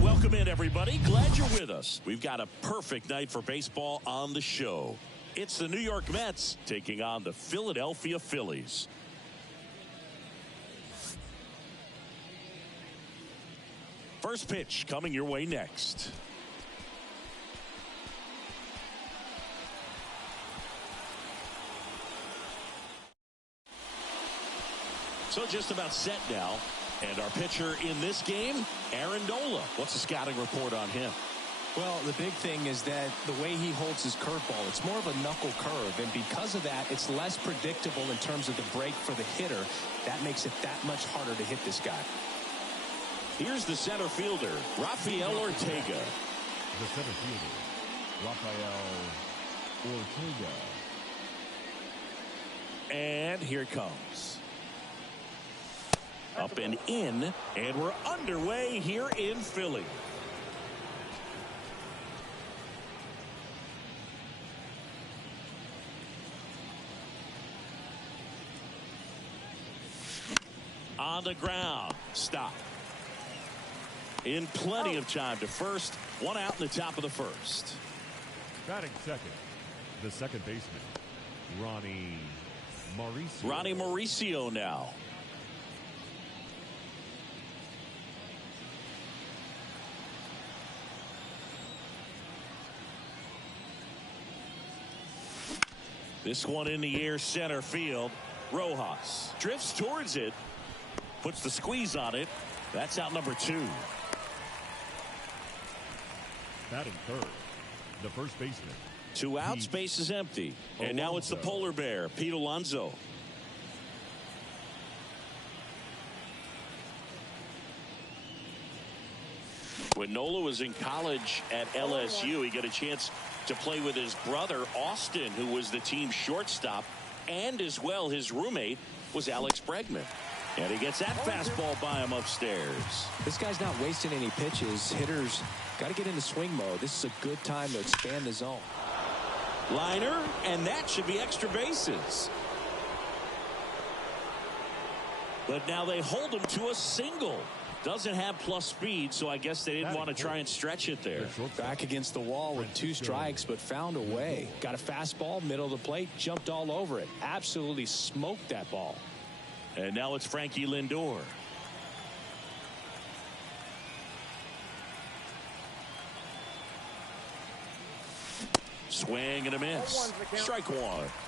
Welcome in, everybody. Glad you're with us. We've got a perfect night for baseball on the show. It's the New York Mets taking on the Philadelphia Phillies. First pitch coming your way next. So just about set now. And our pitcher in this game, Aaron Nola. What's the scouting report on him? Well, the big thing is that the way he holds his curveball, it's more of a knuckle curve. And because of that, it's less predictable in terms of the break for the hitter. That makes it that much harder to hit this guy. Here's the center fielder, Rafael Ortega. The center fielder, Rafael Ortega. And here it comes. Up and in, and we're underway here in Philly. On the ground, stop. In plenty of time to first, one out in the top of the first. Batting second, the second baseman, Ronnie Mauricio. Ronnie Mauricio now. This one in the air, center field. Rojas drifts towards it, puts the squeeze on it. That's out number 2. Batting third, the first baseman. 2 outs, base is empty. And now it's the polar bear, Pete Alonso. When Nola was in college at LSU, he got a chance to play with his brother, Austin, who was the team shortstop, and as well his roommate was Alex Bregman. And he gets that fastball by him upstairs. This guy's not wasting any pitches. Hitters got to get into swing mode. This is a good time to expand the zone. Liner, and that should be extra bases. But now they hold him to a single. Doesn't have plus speed, so I guess they didn't want to try and stretch it there. Back against the wall with 2 strikes, but found a way. Got a fastball, middle of the plate, jumped all over it. Absolutely smoked that ball. And now it's Frankie Lindor. Swing and a miss. Strike 1.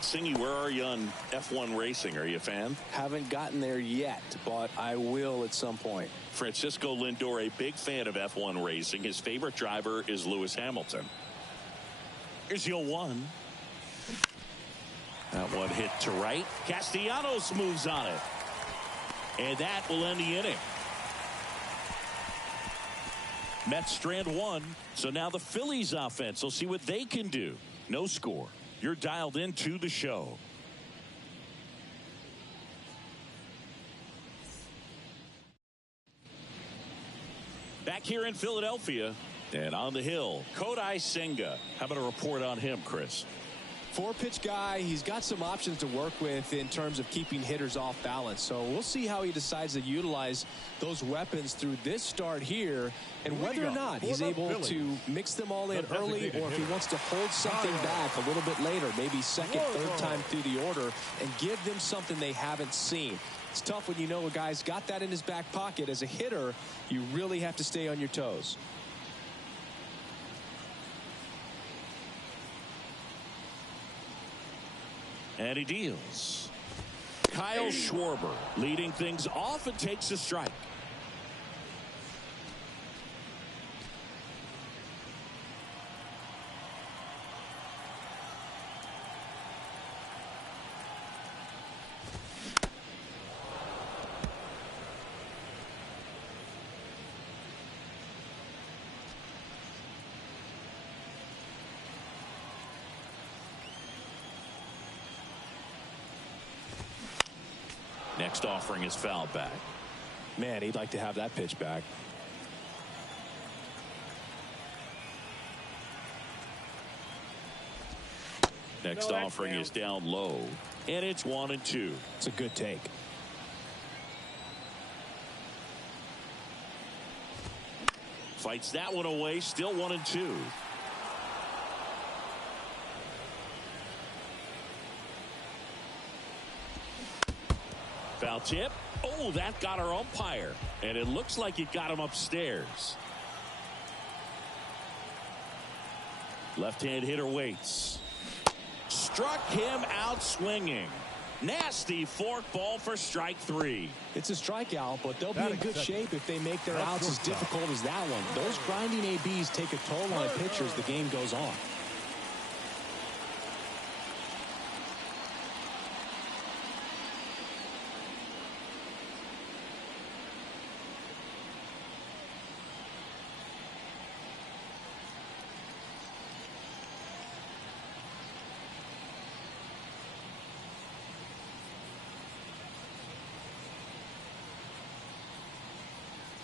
Singy, where are you on F1 racing? Are you a fan? Haven't gotten there yet, but I will at some point. Francisco Lindor, a big fan of F1 racing. His favorite driver is Lewis Hamilton. Here's the 0-1. That one hit to right. Castellanos moves on it. And that will end the inning. Mets strand 1. So now the Phillies offense will see what they can do. No score. You're dialed into the show. Back here in Philadelphia and on the hill, Kodai Senga. How about a report on him, Chris? 4-pitch guy. He's got some options to work with in terms of keeping hitters off balance. So we'll see how he decides to utilize those weapons through this start here and whether or not he's able to mix them all in early or if he wants to hold something back a little bit later, maybe second, third time through the order and give them something they haven't seen. It's tough when you know a guy's got that in his back pocket. As a hitter, you really have to stay on your toes. And he deals. Kyle Schwarber leading things off and takes a strike. Next offering is fouled back. Man, he'd like to have that pitch back. Next offering is down low, and it's 1-2. It's a good take. Fights that one away. Still 1-2. Foul tip. Oh, that got our umpire. And it looks like it got him upstairs. Left-hand hitter waits. Struck him out swinging. Nasty fork ball for strike 3. It's a strikeout, but they'll be in good shape if they make their outs as difficult as that one. Those grinding ABs take a toll on a pitcher as the game goes on.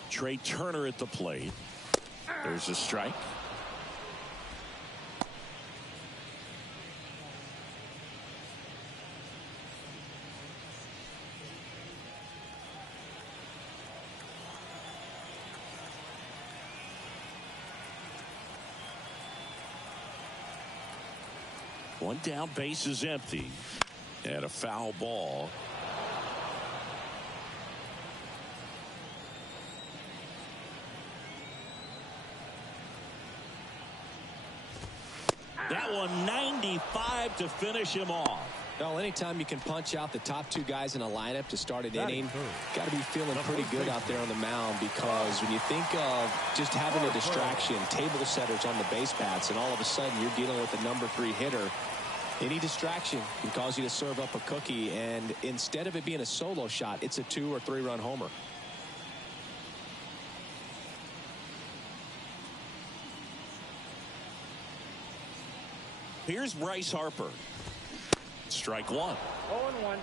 Trey Turner at the plate. There's a strike. One down, base is empty. And a foul ball. That one 95 to finish him off. Well, anytime you can punch out the top two guys in a lineup to start an inning, got to be feeling pretty good out there on the mound, because when you think of just having a distraction, table setters on the base paths, and all of a sudden you're dealing with a number 3 hitter, any distraction can cause you to serve up a cookie, and instead of it being a solo shot, it's a 2 or 3 run homer. Here's Bryce Harper. Strike 1. 0-1.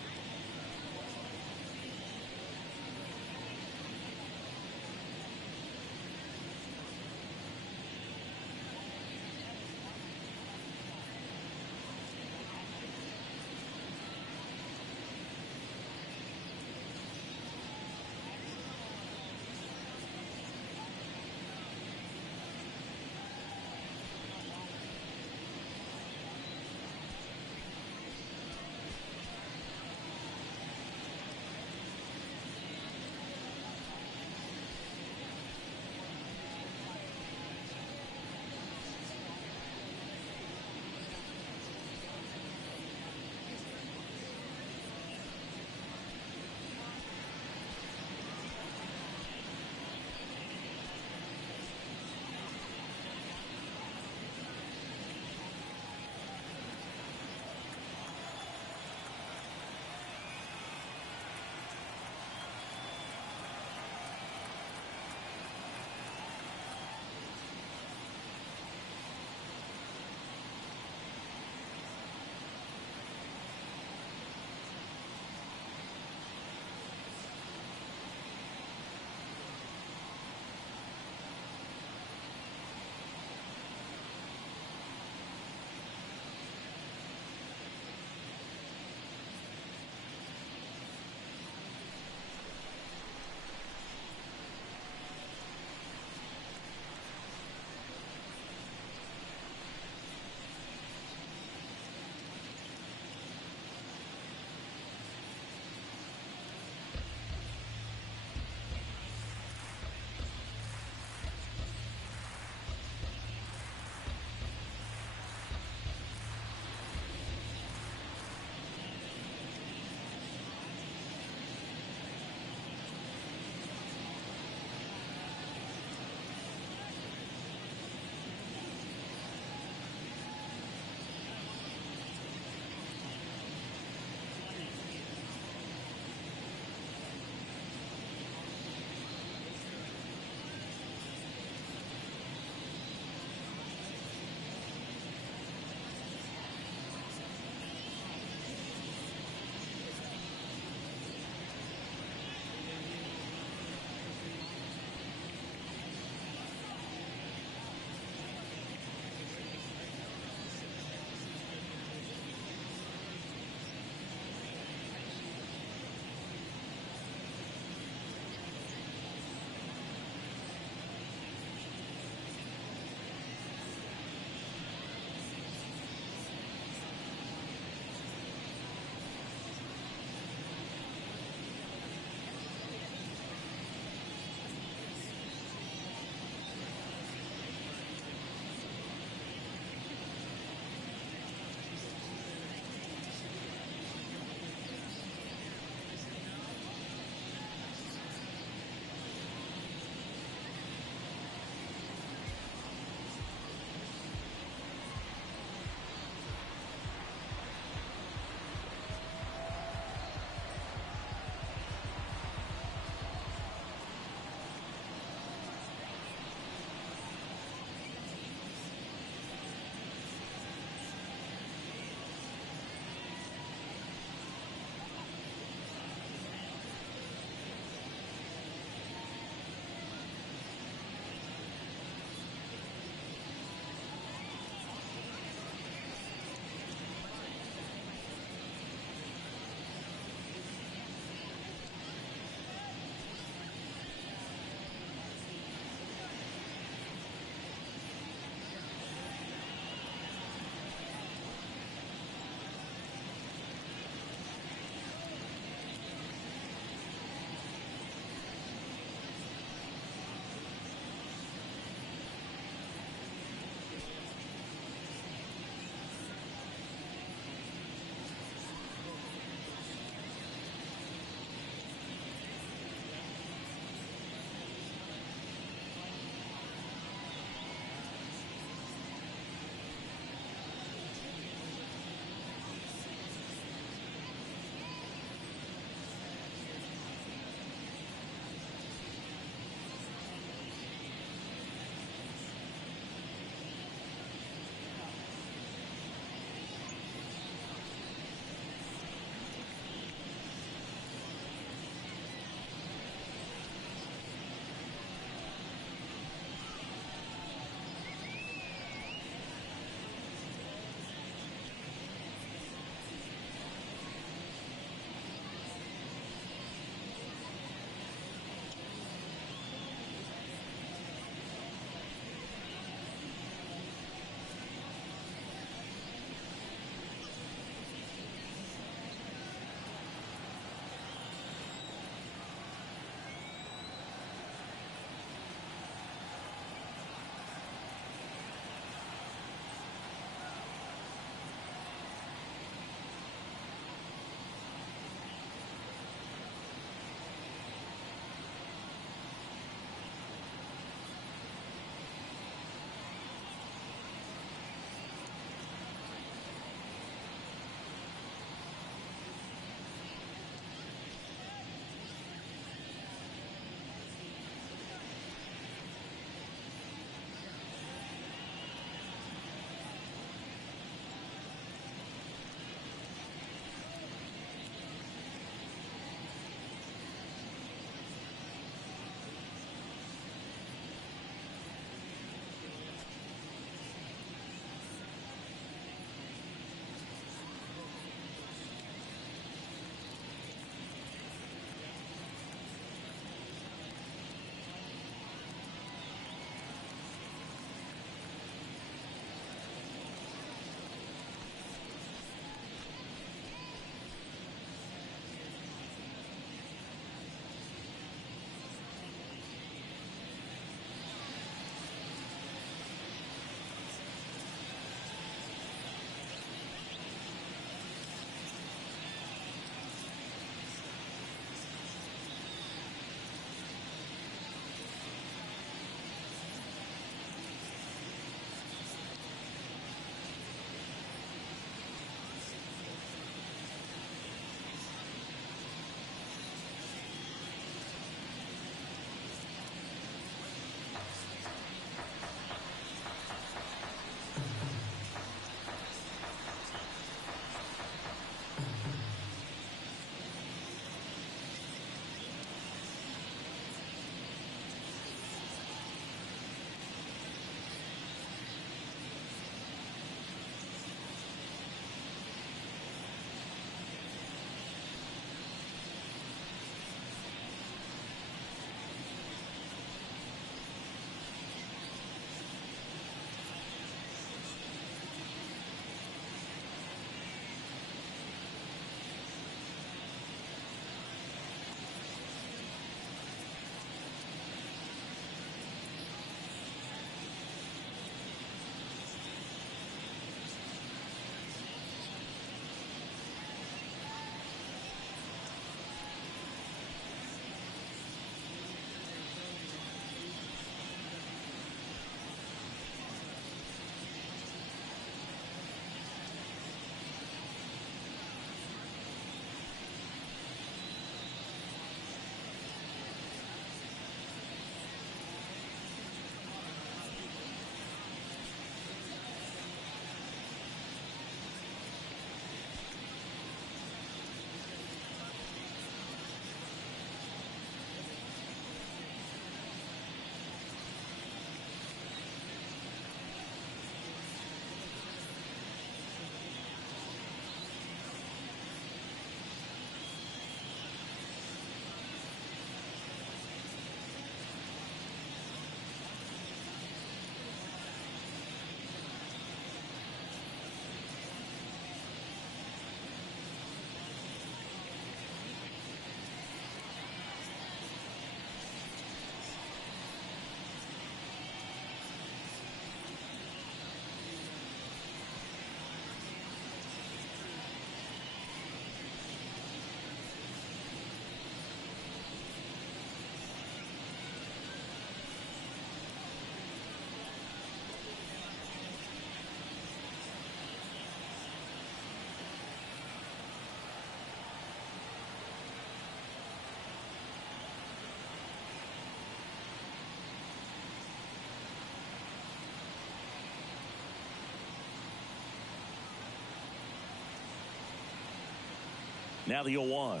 Now the 0-1.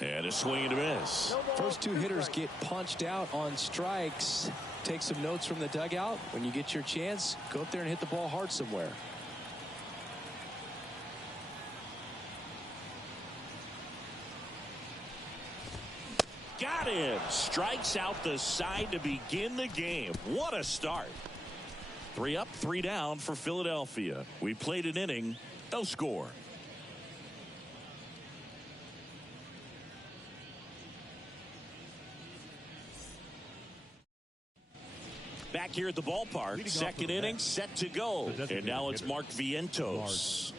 And a swing and a miss. First two hitters get punched out on strikes. Take some notes from the dugout. When you get your chance, go up there and hit the ball hard somewhere. Got him. Strikes out the side to begin the game. What a start. 3 up, 3 down for Philadelphia. We played an inning, no score. Back here at the ballpark, second inning set to go. And now it's Mark Vientos.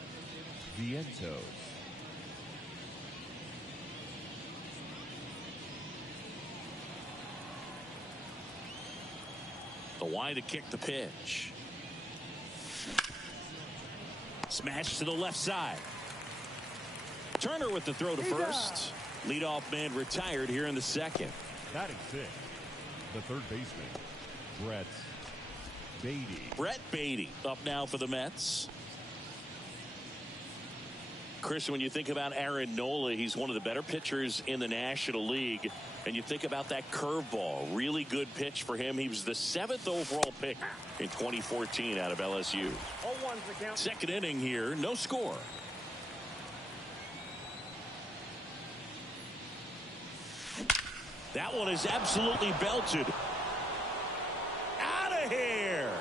The wide to kick the pitch. Smash to the left side. Turner with the throw to first. Leadoff man retired here in the second. Batting 6, the third baseman, Brett Beatty. Brett Beatty up now for the Mets. Chris, when you think about Aaron Nola, he's one of the better pitchers in the National League. And you think about that curveball, really good pitch for him. He was the 7th overall pick in 2014 out of LSU. Second inning here, no score. That one is absolutely belted. Out of here.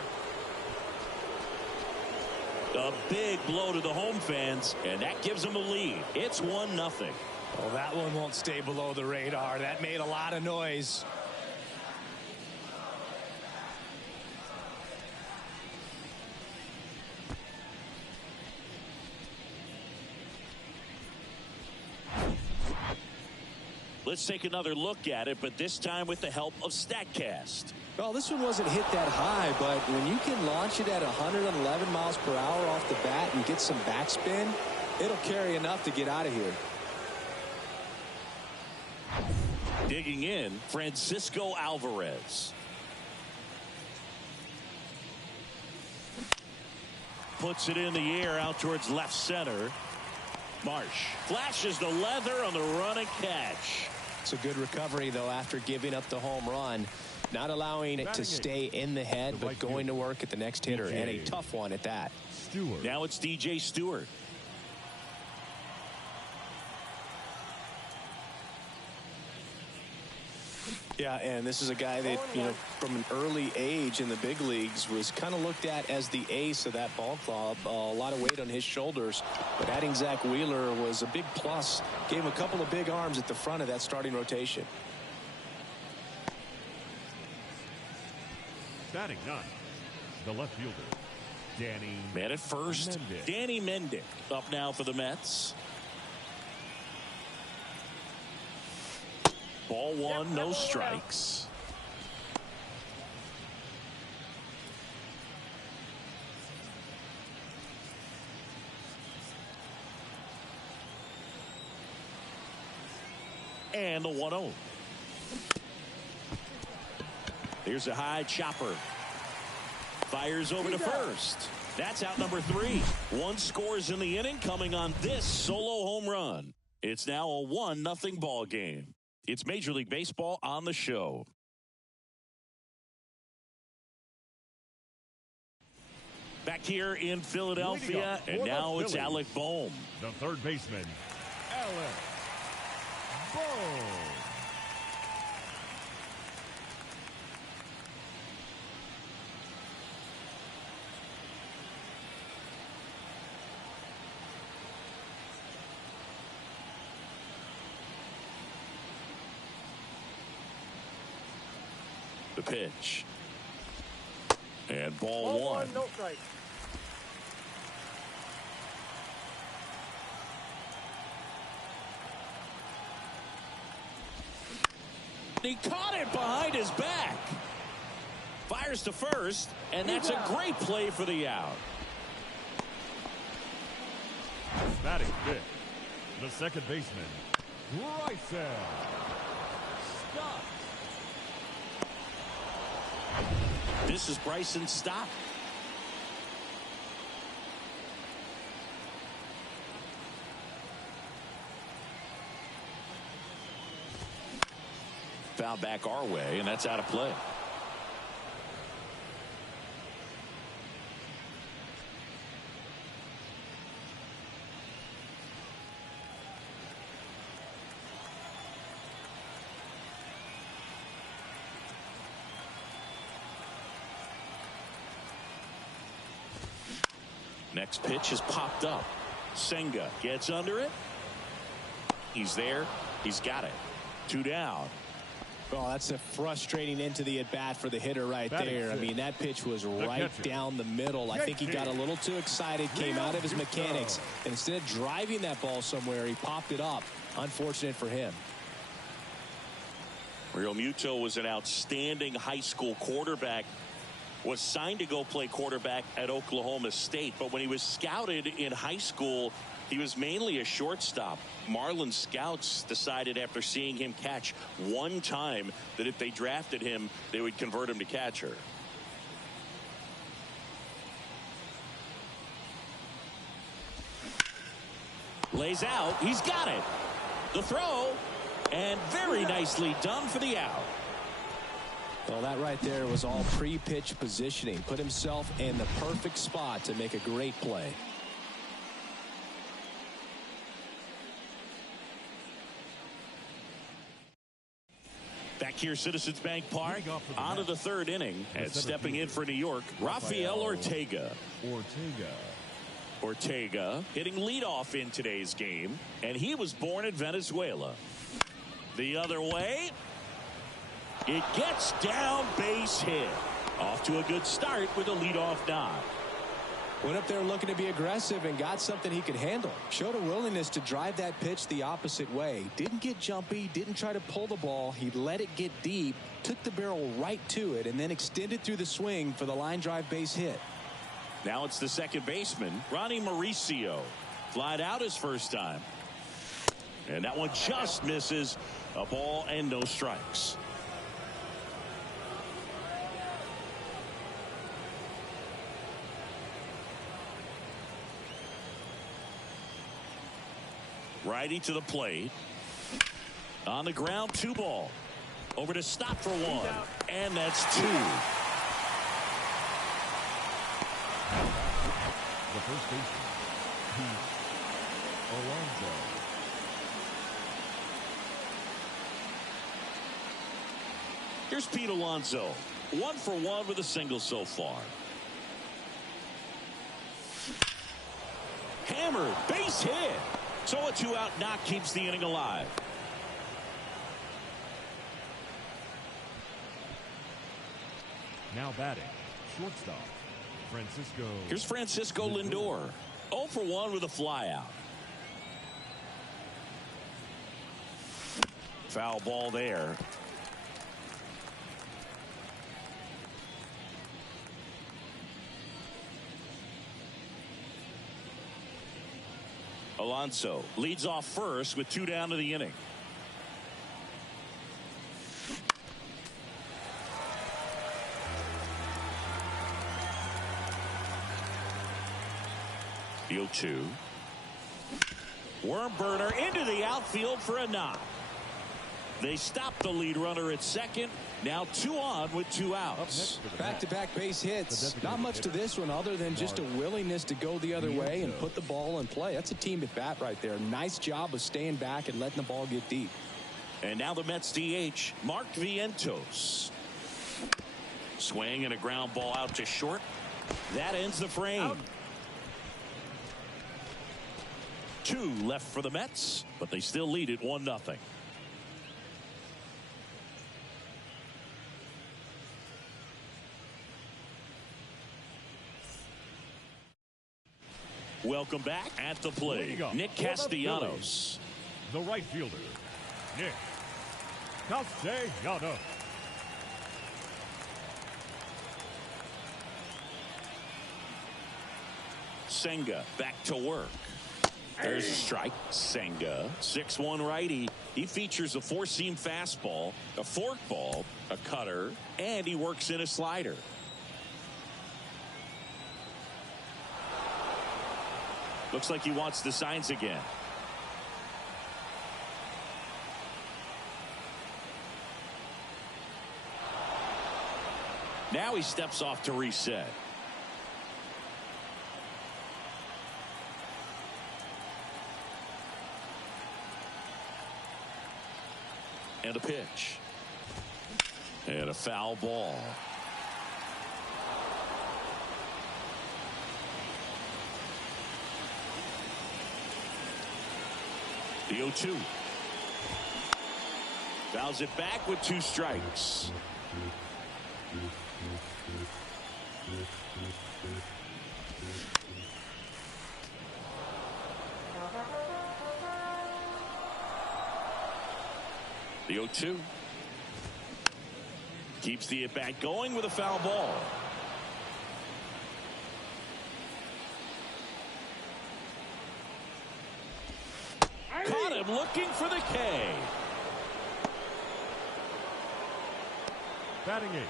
A big blow to the home fans, and that gives them a lead. It's 1-0. Well, that one won't stay below the radar. That made a lot of noise. Let's take another look at it, but this time with the help of StatCast. Well, this one wasn't hit that high, but when you can launch it at 111 miles per hour off the bat and get some backspin, it'll carry enough to get out of here. Digging in, Francisco Alvarez. Puts it in the air out towards left center. Marsh flashes the leather on the run and catch. It's a good recovery, though, after giving up the home run. Not allowing it to stay in the head, but going to work at the next hitter, and a tough one at that. Now it's DJ Stewart. Yeah, and this is a guy that, you know, from an early age in the big leagues was kind of looked at as the ace of that ball club. A lot of weight on his shoulders, but adding Zach Wheeler was a big plus. Gave him a couple of big arms at the front of that starting rotation. Batting 9, the left fielder, Danny. Man at first, Mendick. Danny Mendick up now for the Mets. Ball 1, no strikes. And the 1-0. Here's a high chopper. Fires over to first. That's out number 3. 1 scores in the inning coming on this solo home run. It's now a 1-0 ball game. It's Major League Baseball on the show. Back here in Philadelphia, and now it's Alec Bohm. The third baseman, Alec Bohm. The pitch. And ball 1. No strike. He caught it behind his back. Fires to first, and that's a great play for the out. Batting 5th, the second baseman, Bryson Stott. This is Bryson Stott. foul back our way, and that's out of play. Next pitch is popped up. Senga gets under it. He's there. He's got it. 2 down. Oh, that's a frustrating into the at-bat for the hitter right there. I mean, that pitch was right down the middle. I think he got a little too excited, came out of his mechanics, and instead of driving that ball somewhere, he popped it up. Unfortunate for him. Real Muto was an outstanding high school quarterback. Was signed to go play quarterback at Oklahoma State, but when he was scouted in high school, he was mainly a shortstop. Marlins scouts decided after seeing him catch one time that if they drafted him, they would convert him to catcher. Lays out. He's got it. The throw. And very nicely done for the out. Well, that right there was all pre-pitch positioning. Put himself in the perfect spot to make a great play. Back here, Citizens Bank Park, on to the 3rd inning, and stepping in for New York, Rafael Ortega. Ortega hitting leadoff in today's game, and he was born in Venezuela. The other way. It gets down, base hit. Off to a good start with a leadoff nod. Went up there looking to be aggressive and got something he could handle. Showed a willingness to drive that pitch the opposite way. Didn't get jumpy, didn't try to pull the ball. He let it get deep, took the barrel right to it, and then extended through the swing for the line drive base hit. Now it's the second baseman, Ronnie Mauricio. Flied out his first time. And that one just misses. A ball and no strikes. Righty to the plate. On the ground, 2 ball. Over to stop for 1. And that's 2. The first baseman, Alonso. Here's Pete Alonso. 1 for 1 with a single so far. Hammered, base hit. So a 2-out knock keeps the inning alive. Now batting, shortstop, Francisco. Here's Francisco Lindor. 0 for 1 with a flyout. Foul ball there. Alonso leads off first with 2 down to the inning. The 0-2. Worm burner into the outfield for a knock. They stop the lead runner at second. Now 2 on with 2 outs. Back-to-back base hits. Not much to this one other than just a willingness to go the other way and put the ball in play. That's a team at bat right there. Nice job of staying back and letting the ball get deep. And now the Mets DH, Mark Vientos. Swing and a ground ball out to short. That ends the frame. 2 left for the Mets, but they still lead it 1-0. Welcome back at the plate, Nick Castellanos. The right fielder, Nick Castellanos. Senga back to work. There's a strike. Senga, 6'1" righty. He features a 4-seam fastball, a forkball, a cutter, and he works in a slider. Looks like he wants the signs again. Now he steps off to reset. And a pitch. And a foul ball. The 0-2. Fouls it back with 2 strikes. The 0-2. Keeps the at-bat going with a foul ball. Caught him looking for the K. Batting 8.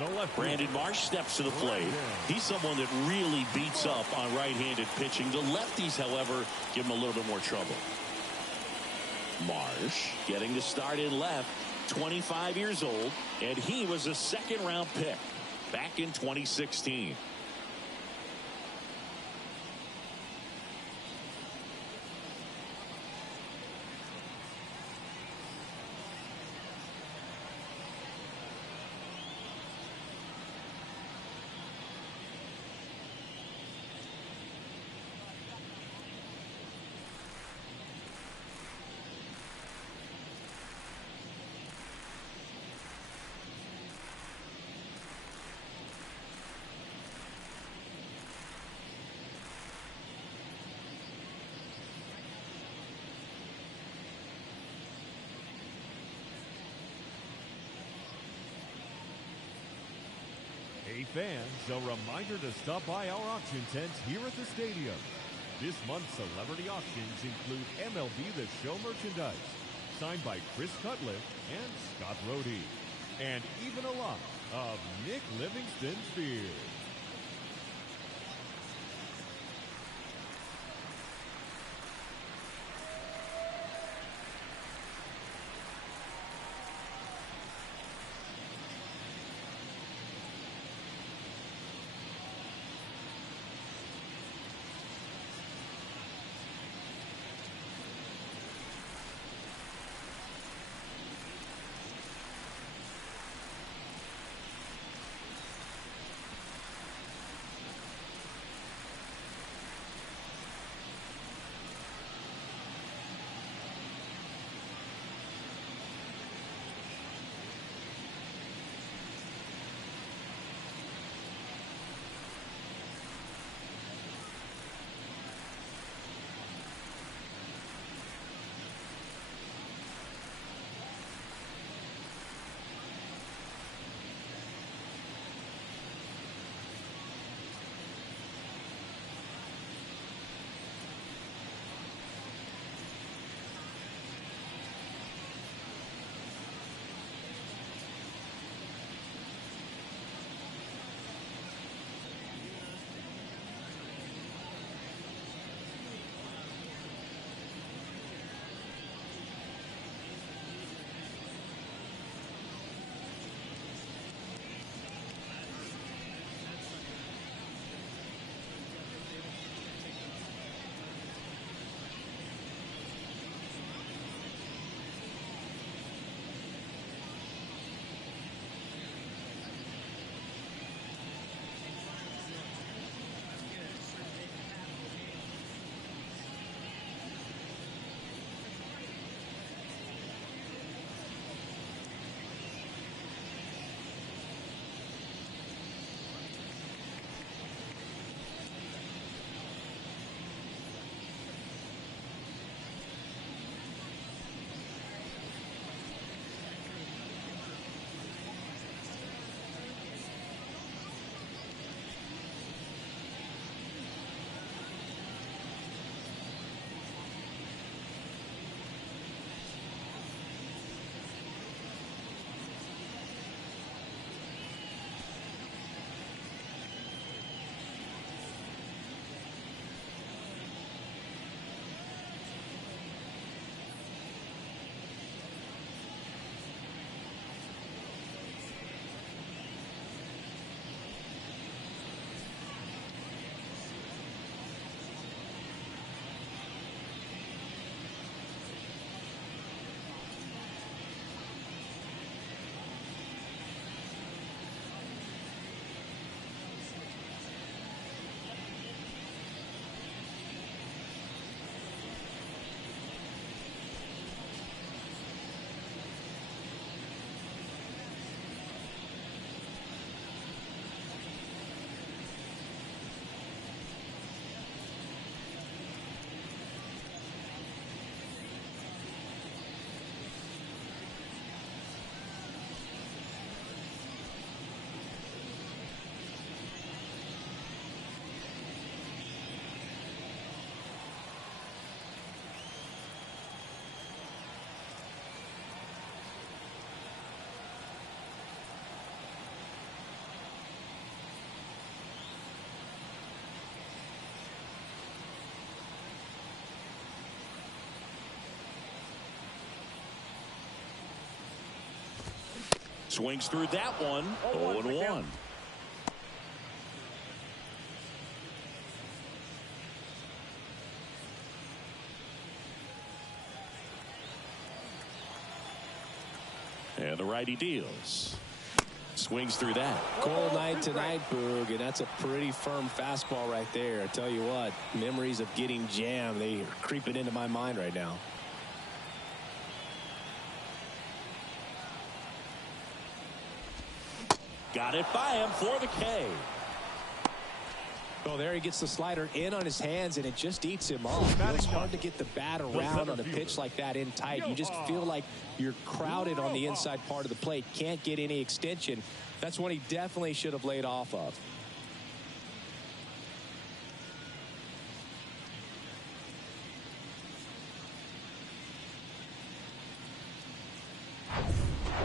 No left. Brandon Marsh steps to the plate. He's someone that really beats up on right-handed pitching. The lefties, however, give him a little bit more trouble. Marsh getting the start in left, 25 years old, and he was a second-round pick back in 2016. Hey fans, a reminder to stop by our auction tents here at the stadium. This month's celebrity auctions include MLB The Show merchandise, signed by Chris Cutliff and Scott Rohde, and even a lot of Nick Livingston beer. Swings through that one. 0-1. And the righty deals. Swings through that. Cold night tonight, Boog, and that's a pretty firm fastball right there. I tell you what, memories of getting jammed, they are creeping into my mind right now. Got it by him for the K. Oh, there he gets the slider in on his hands, and it just eats him off. It's hard to get the bat around on a pitch like that in tight. You just feel like you're crowded on the inside part of the plate. Can't get any extension. That's one he definitely should have laid off of.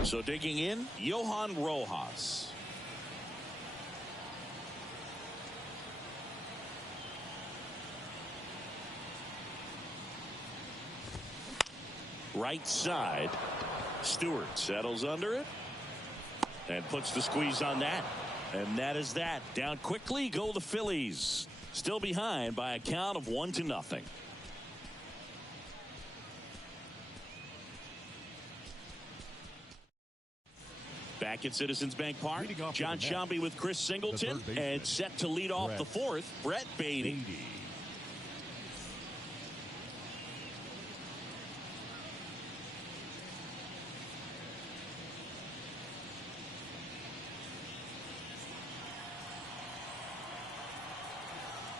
So digging in, Johan Rojas. Right side. Stewart settles under it and puts the squeeze on that. And that is that. Down quickly go the Phillies. Still behind by a count of 1-0. Back at Citizens Bank Park, John Sciambi with Chris Singleton, and set to lead off the fourth, Brett Beatty.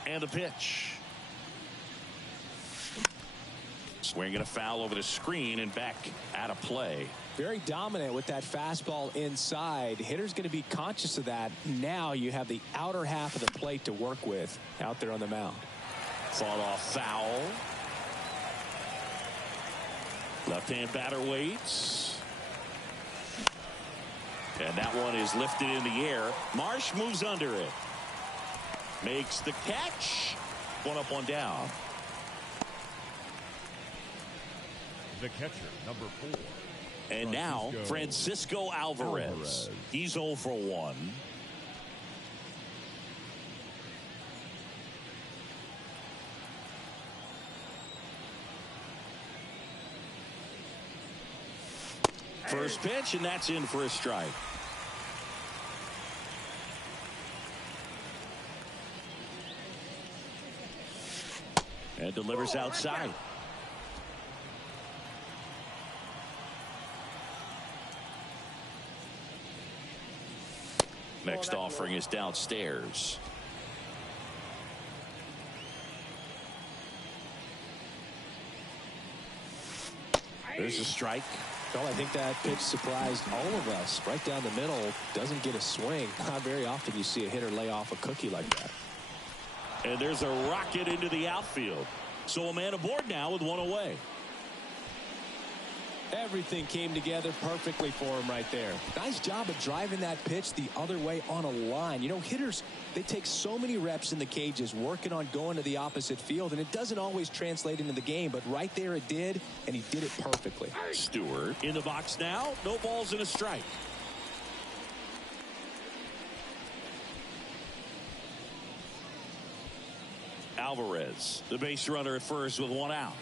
And the pitch. Swinging a foul over the screen and back out of play. Very dominant with that fastball inside. Hitter's going to be conscious of that. Now you have the outer half of the plate to work with out there on the mound. Fought off foul. Left-hand batter waits. And that one is lifted in the air. Marsh moves under it. Makes the catch. One up, one down. The catcher, number 4. And now Francisco Alvarez. He's 0 for 1. First pitch, and that's in for a strike. And delivers outside. Next offering is downstairs. There's a strike. Well, I think that pitch surprised all of us. Right down the middle, doesn't get a swing. Not very often you see a hitter lay off a cookie like that. And there's a rocket into the outfield. So a man aboard now with one away. Everything came together perfectly for him right there. Nice job of driving that pitch the other way on a line. You know, hitters, they take so many reps in the cages working on going to the opposite field, and it doesn't always translate into the game, but right there it did, and he did it perfectly. Stewart in the box now. No balls and a strike. Alvarez, the base runner at first with one out.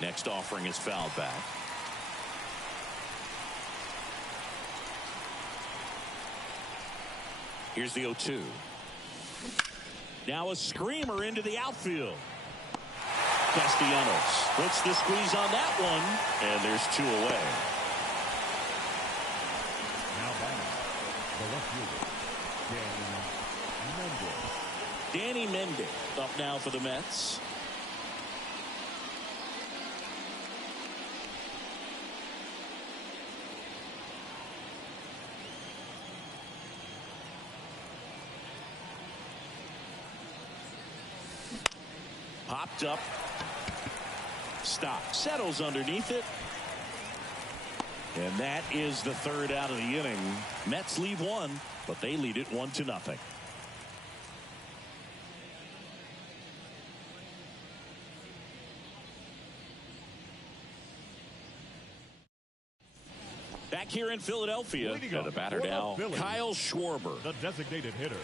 Next offering is fouled back. Here's the 0-2. Now a screamer into the outfield. Castellanos puts the squeeze on that one, and there's 2 away. Now back, the left fielder, Danny Mendick up now for the Mets. Popped up. Stop. Settles underneath it. And that is the third out of the inning. Mets leave one, but they lead it 1-0. back here in Philadelphia. And the batter now, Kyle Schwarber. The designated hitter.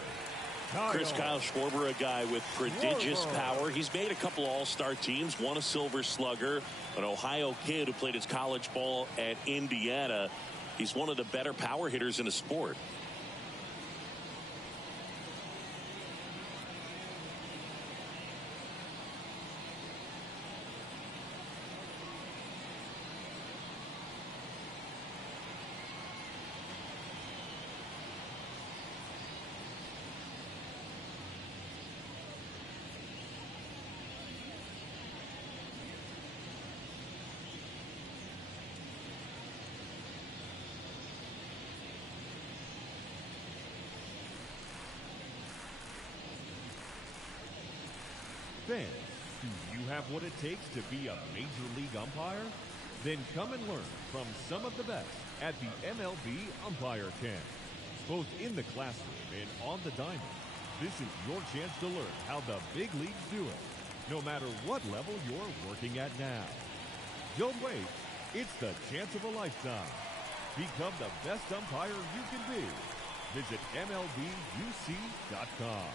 Kyle Schwarber, a guy with prodigious power. He's made a couple all-star teams, won a Silver Slugger, an Ohio kid who played his college ball at Indiana. He's one of the better power hitters in the sport. Fans, do you have what it takes to be a major league umpire? Then come and learn from some of the best at the MLB Umpire Camp. Both in the classroom and on the diamond, this is your chance to learn how the big leagues do it, no matter what level you're working at now. Don't wait. It's the chance of a lifetime. Become the best umpire you can be. Visit MLBUC.com.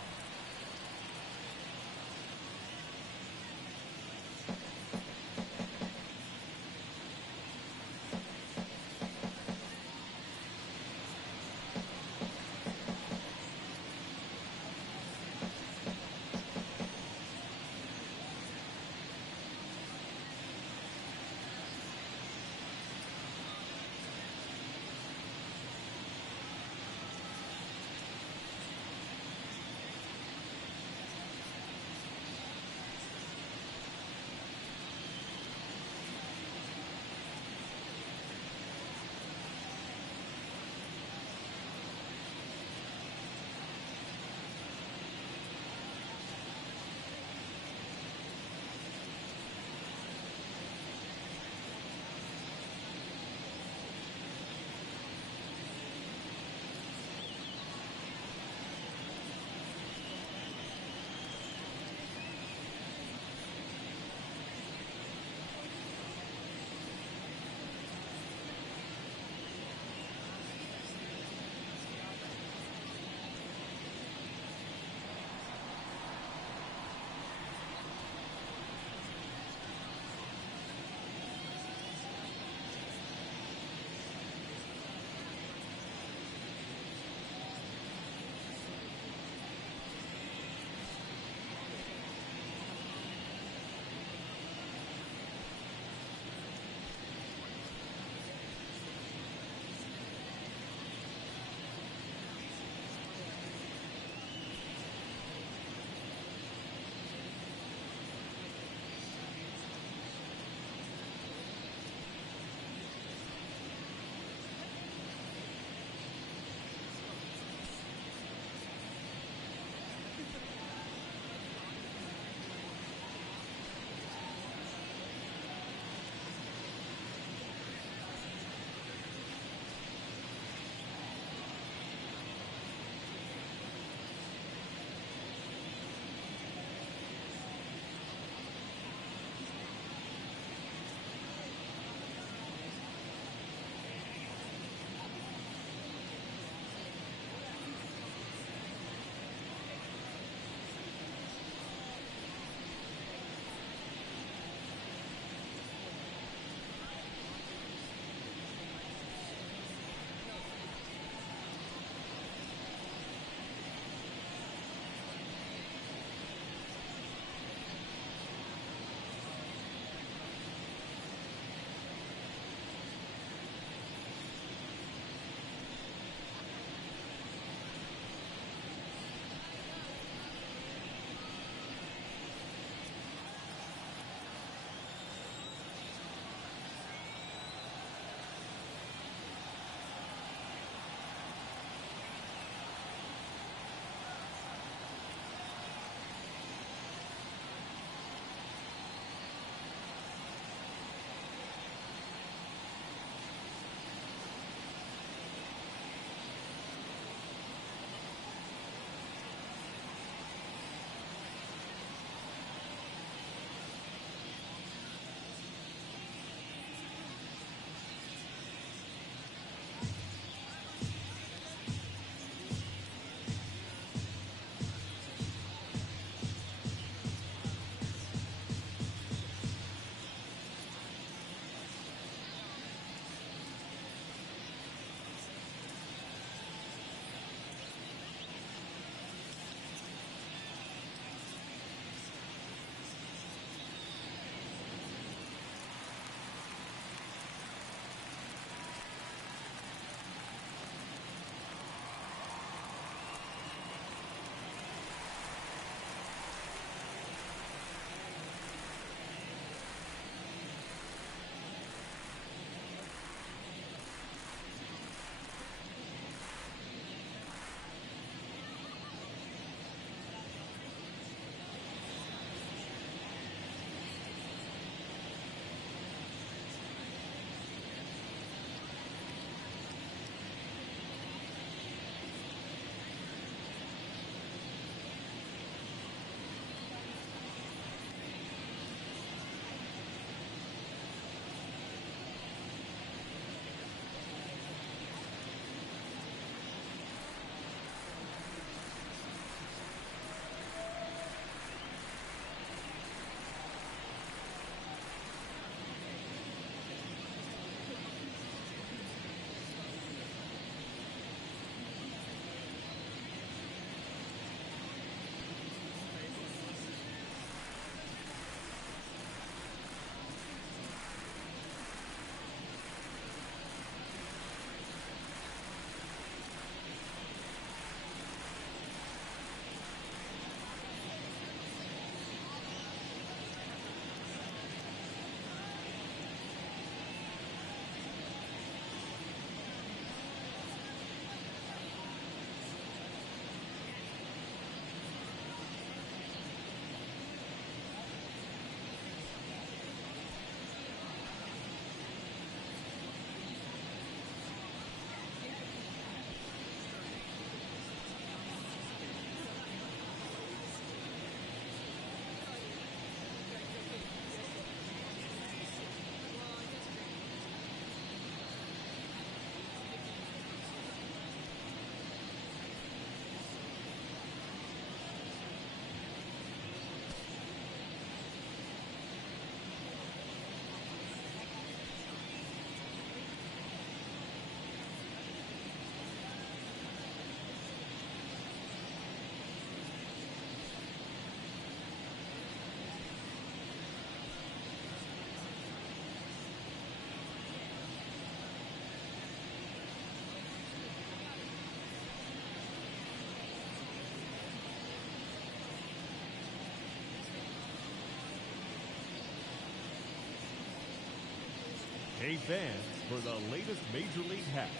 fans, for the latest Major League hats,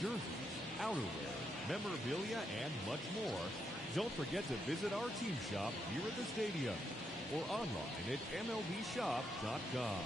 jerseys, outerwear, memorabilia, and much more, don't forget to visit our team shop here at the stadium or online at MLBshop.com.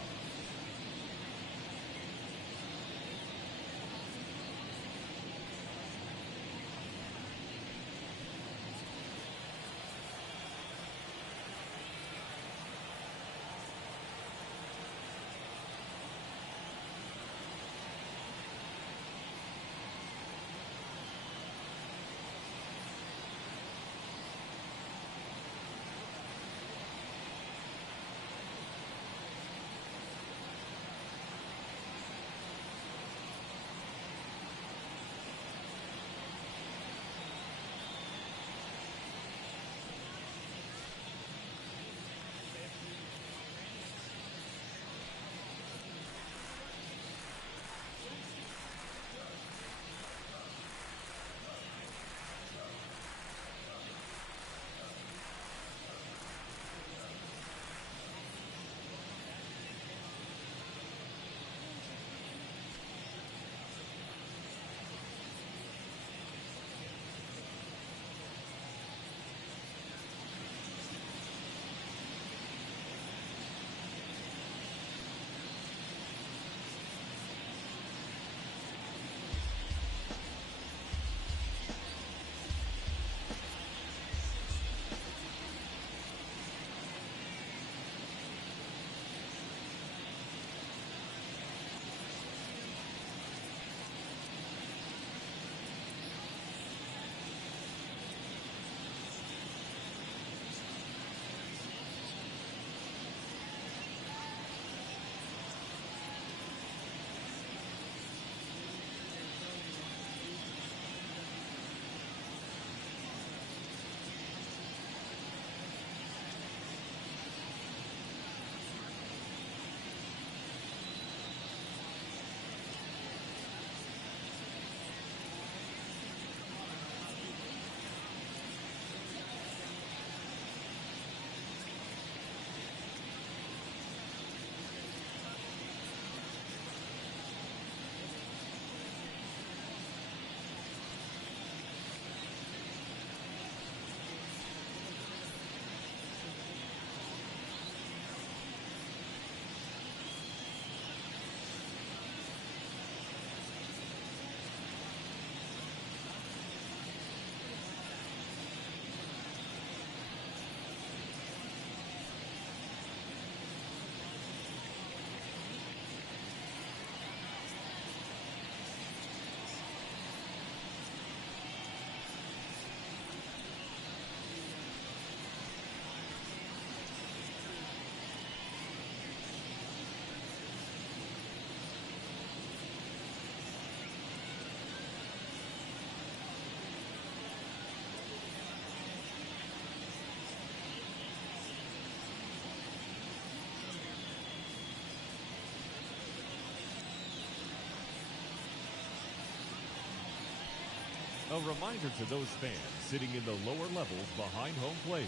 A reminder to those fans sitting in the lower levels behind home plate.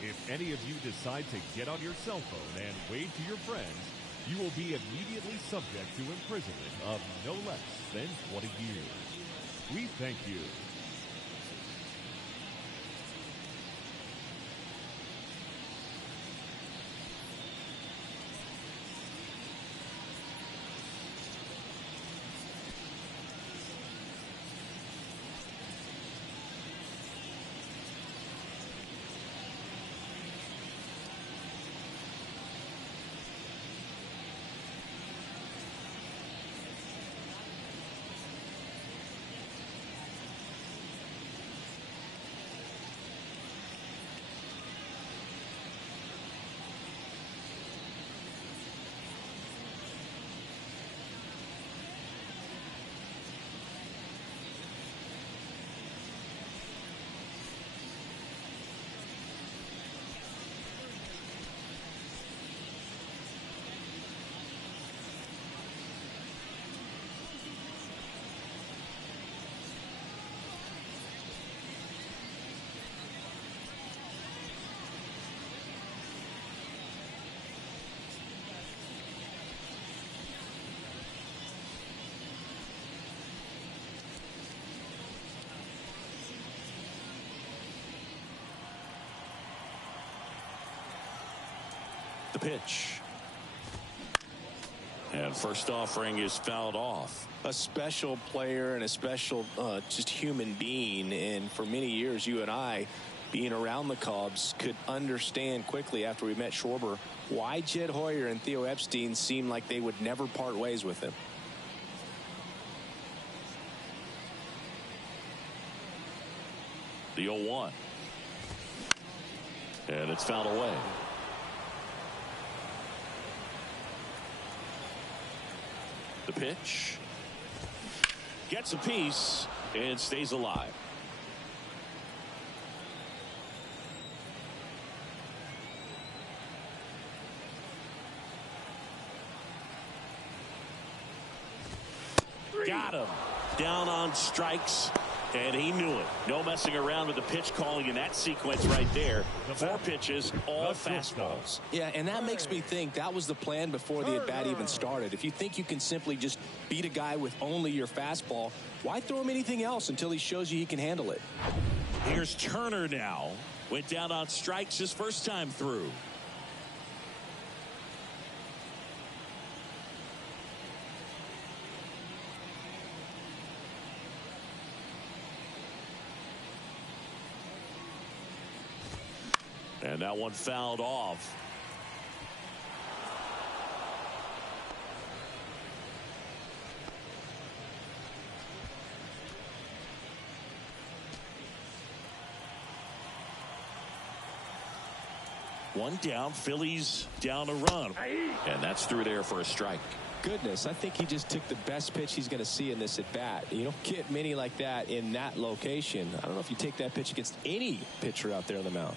If any of you decide to get on your cell phone and wave to your friends, you will be immediately subject to imprisonment of no less than 20 years. We thank you. The pitch. And first offering is fouled off. A special player and a special just human being. And for many years, you and I, being around the Cubs, could understand quickly after we met Schwarber why Jed Hoyer and Theo Epstein seemed like they would never part ways with him. The 0-1. And it's fouled away. The pitch. Gets a piece and stays alive. Got him. Down on strikes. And he knew it. No messing around with the pitch calling in that sequence right there. 4 pitches, all fastballs. Yeah, and that makes me think that was the plan before the at-bat even started. If you think you can simply just beat a guy with only your fastball, why throw him anything else until he shows you he can handle it? Here's Turner now. Went down on strikes his first time through. And that one fouled off. One down, Phillies down a run. And that's through there for a strike. Goodness, I think he just took the best pitch he's going to see in this at bat. You don't get many like that in that location. I don't know if you take that pitch against any pitcher out there on the mound.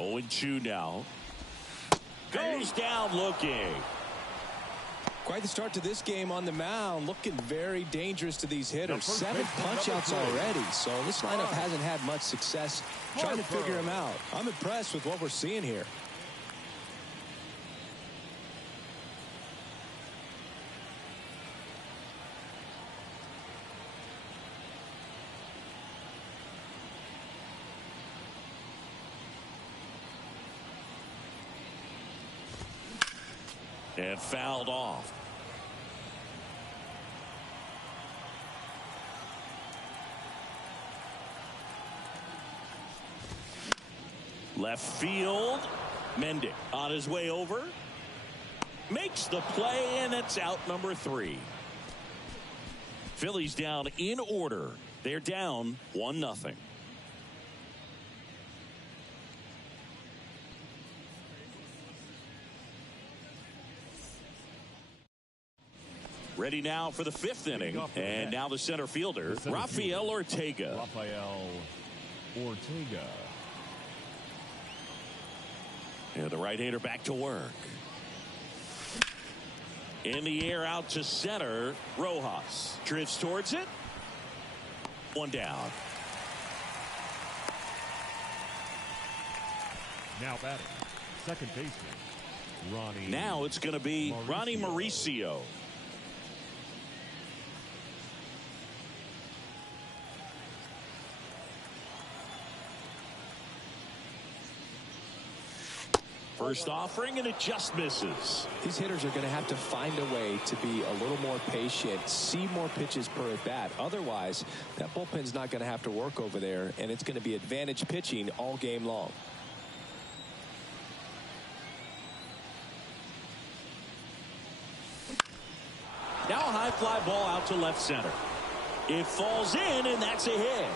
0-2 now. Goes down looking. Quite the start to this game on the mound. Looking very dangerous to these hitters. 7 punch-outs already. So this lineup hasn't had much success trying to figure him out. I'm impressed with what we're seeing here. And fouled off. Left field. Mendick on his way over. Makes the play, and it's out number 3. Phillies down in order. They're down 1-0. Ready now for the 5th inning. And now the center fielder, Rafael Ortega. And the right-hander back to work. In the air out to center. Rojas drifts towards it. 1 down. Now batting, second baseman, Ronnie. Now it's going to be Ronnie Mauricio. First offering, and it just misses. These hitters are going to have to find a way to be a little more patient, see more pitches per at bat. Otherwise, that bullpen's not going to have to work over there, and it's going to be advantage pitching all game long. Now a high fly ball out to left center. It falls in, and that's a hit.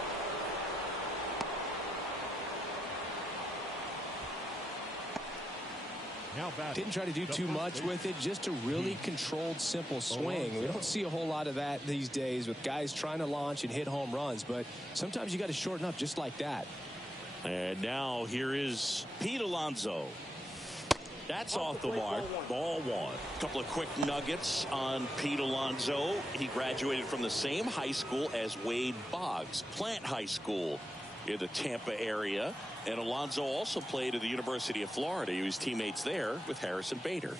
Didn't try to do too much with it, just a really controlled, simple swing. We don't see a whole lot of that these days with guys trying to launch and hit home runs, but sometimes you got to shorten up just like that. And now here is Pete Alonso. That's off the mark. Ball 1. A couple of quick nuggets on Pete Alonso. He graduated from the same high school as Wade Boggs, Plant High School in the Tampa area. And Alonso also played at the University of Florida. He was teammates there with Harrison Bader.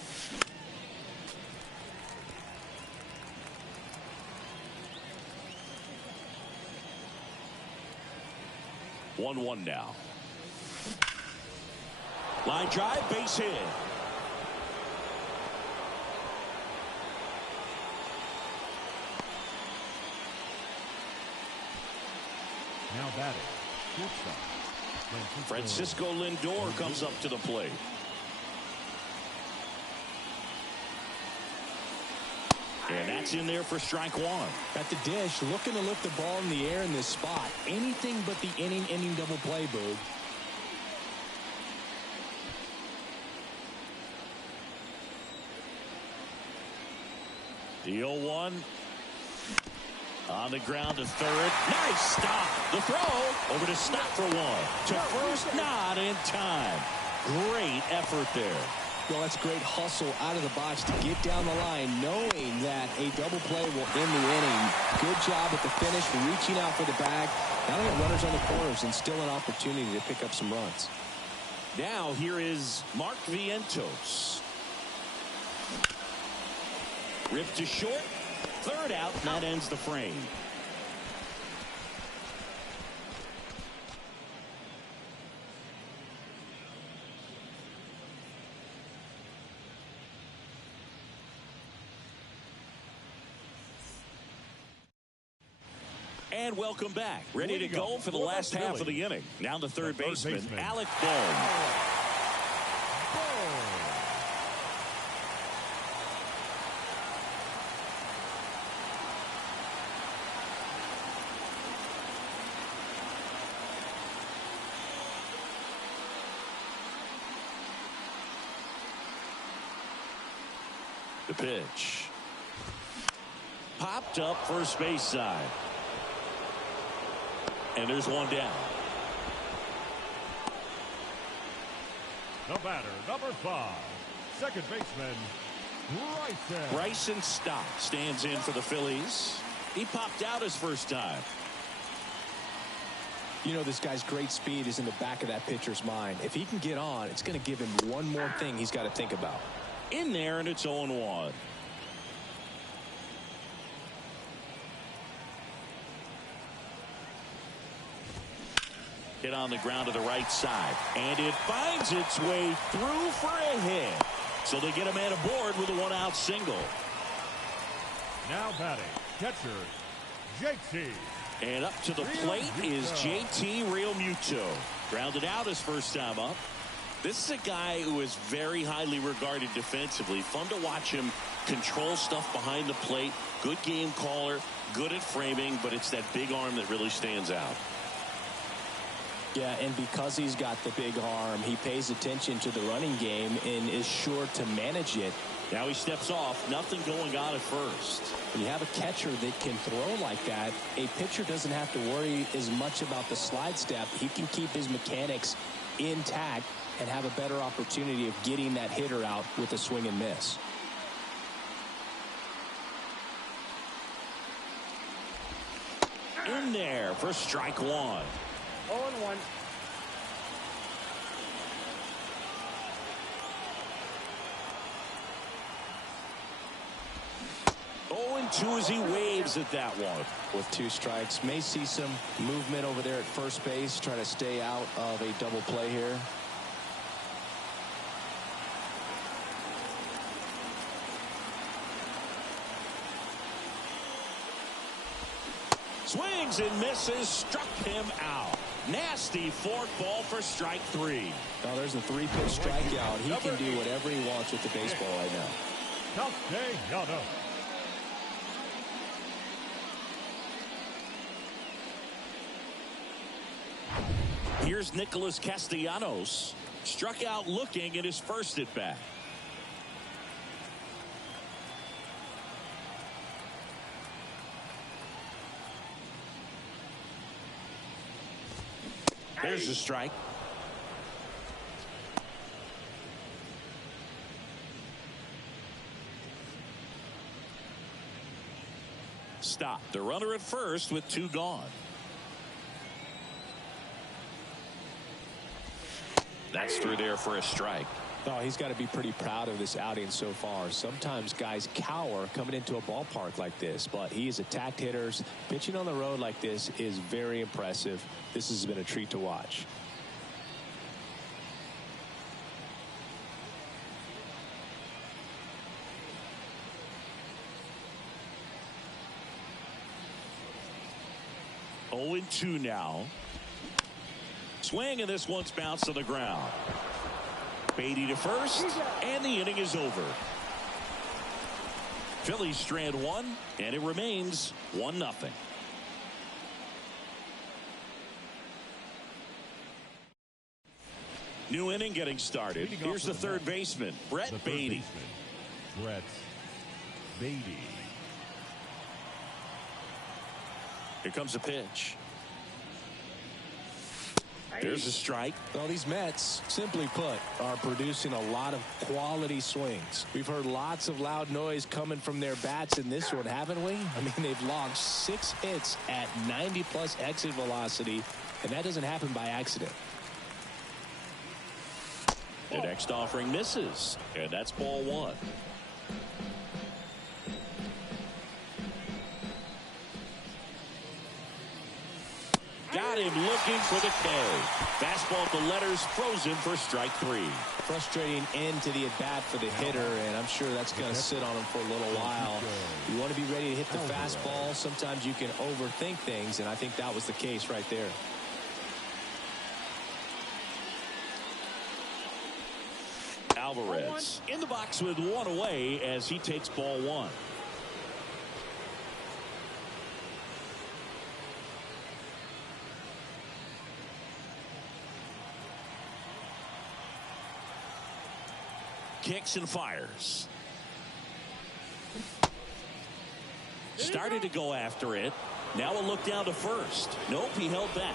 One now. Line drive, base hit. Now batting, shortstop, Francisco Lindor comes up to the plate. And that's in there for strike 1. At the dish, looking to lift the ball in the air in this spot. Anything but the inning double play, Boog. The 0-1. On the ground to third. Nice stop. The throw over to stop for 1. To first, not in time. Great effort there. Well, that's great hustle out of the box to get down the line, knowing that a double play will end the inning. Good job at the finish, reaching out for the bag. Now they got runners on the corners and still an opportunity to pick up some runs. Now here is Mark Vientos. Ripped to short. Third out, and that ends the frame. And welcome back. Ready to go for the last half of the inning. Now the third baseman, Alec Bohm. The pitch. Popped up first base side. And there's 1 down. The batter, number 5, second baseman, Bryson Stott stands in for the Phillies. He popped out his first time. You know, this guy's great speed is in the back of that pitcher's mind. If he can get on, it's going to give him one more thing he's got to think about. In there, and it's 0-1. Hit on the ground to the right side, and it finds its way through for a hit. So they get a man aboard with a one-out single. Now batting, catcher, JT. And up to the plate is JT Realmuto. Grounded out his first time up. This is a guy who is very highly regarded defensively. Fun to watch him control stuff behind the plate. Good game caller, good at framing, but it's that big arm that really stands out. Yeah, and because he's got the big arm, he pays attention to the running game and is sure to manage it. Now he steps off. Nothing going on at first. When you have a catcher that can throw like that, a pitcher doesn't have to worry as much about the slide step. He can keep his mechanics intact and have a better opportunity of getting that hitter out with a swing and miss. In there for strike one. 0-1. Two as he waves at that one. With 2 strikes, may see some movement over there at first base, trying to stay out of a double play here. Swings and misses, struck him out. Nasty fork ball for strike 3. Now there's a 3-pitch strikeout. He can do whatever he wants with the baseball right now. Castellanos. Here's Nicholas Castellanos. Struck out looking at his first at bat. There's the strike. Stop. The runner at first with 2 gone. That's through there for a strike. Oh, he's got to be pretty proud of this outing so far. Sometimes guys cower coming into a ballpark like this, but he has attacked hitters. Pitching on the road like this is very impressive. This has been a treat to watch. Oh, 0-2 now. Swing, and this one's bounced to the ground. Beatty to first, and the inning is over. Phillies strand 1, and it remains 1-0. New inning getting started. Here's the third baseman, Brett Beatty. Brett Beatty. Here comes a pitch. There's a strike. Well, these Mets, simply put, are producing a lot of quality swings. We've heard lots of loud noise coming from their bats in this one, haven't we? I mean, they've logged 6 hits at 90+ exit velocity, and that doesn't happen by accident. The next offering misses, and that's ball 1. Got him looking for the K. Fastball to letters, frozen for strike 3. Frustrating end to the at-bat for the hitter, and I'm sure that's going to sit on him for a little while. You want to be ready to hit the fastball. Sometimes you can overthink things, and I think that was the case right there. Alvarez in the box with 1 away as he takes ball 1. Kicks and fires. Started to go after it. Now a look down to first. Nope, he held back.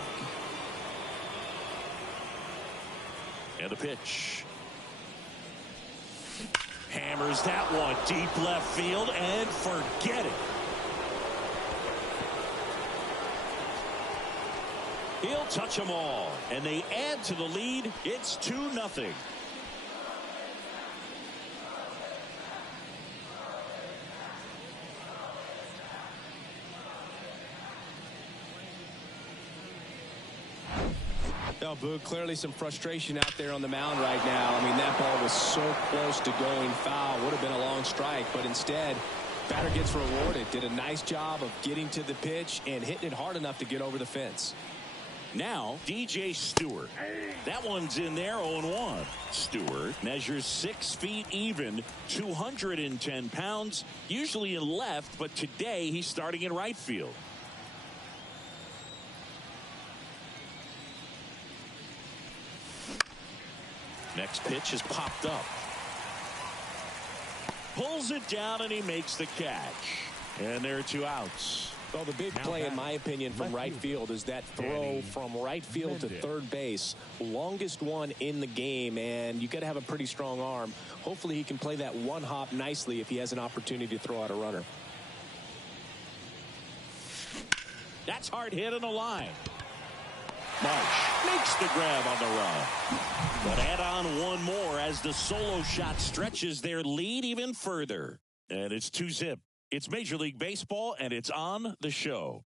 And the pitch. hammers that one deep left field and forget it. He'll touch them all, and they add to the lead. It's 2-0. Now, Boog, clearly some frustration out there on the mound right now. I mean, that ball was so close to going foul. Would have been a long strike, but instead, batter gets rewarded. Did a nice job of getting to the pitch and hitting it hard enough to get over the fence. Now, DJ Stewart. That one's in there, 0-1. Stewart measures 6 feet even, 210 pounds, usually in left, but today he's starting in right field. Next pitch is popped up. Pulls it down and he makes the catch. And there are 2 outs. Well, the big play, in my opinion, from right field is that throw from right field to third base. Longest one in the game, and you got to have a pretty strong arm. Hopefully he can play that one hop nicely if he has an opportunity to throw out a runner. That's hard hit on the line. Marsh makes the grab on the run. But add on one more as the solo shot stretches their lead even further. And it's 2-zip. It's Major League Baseball, and it's on the show.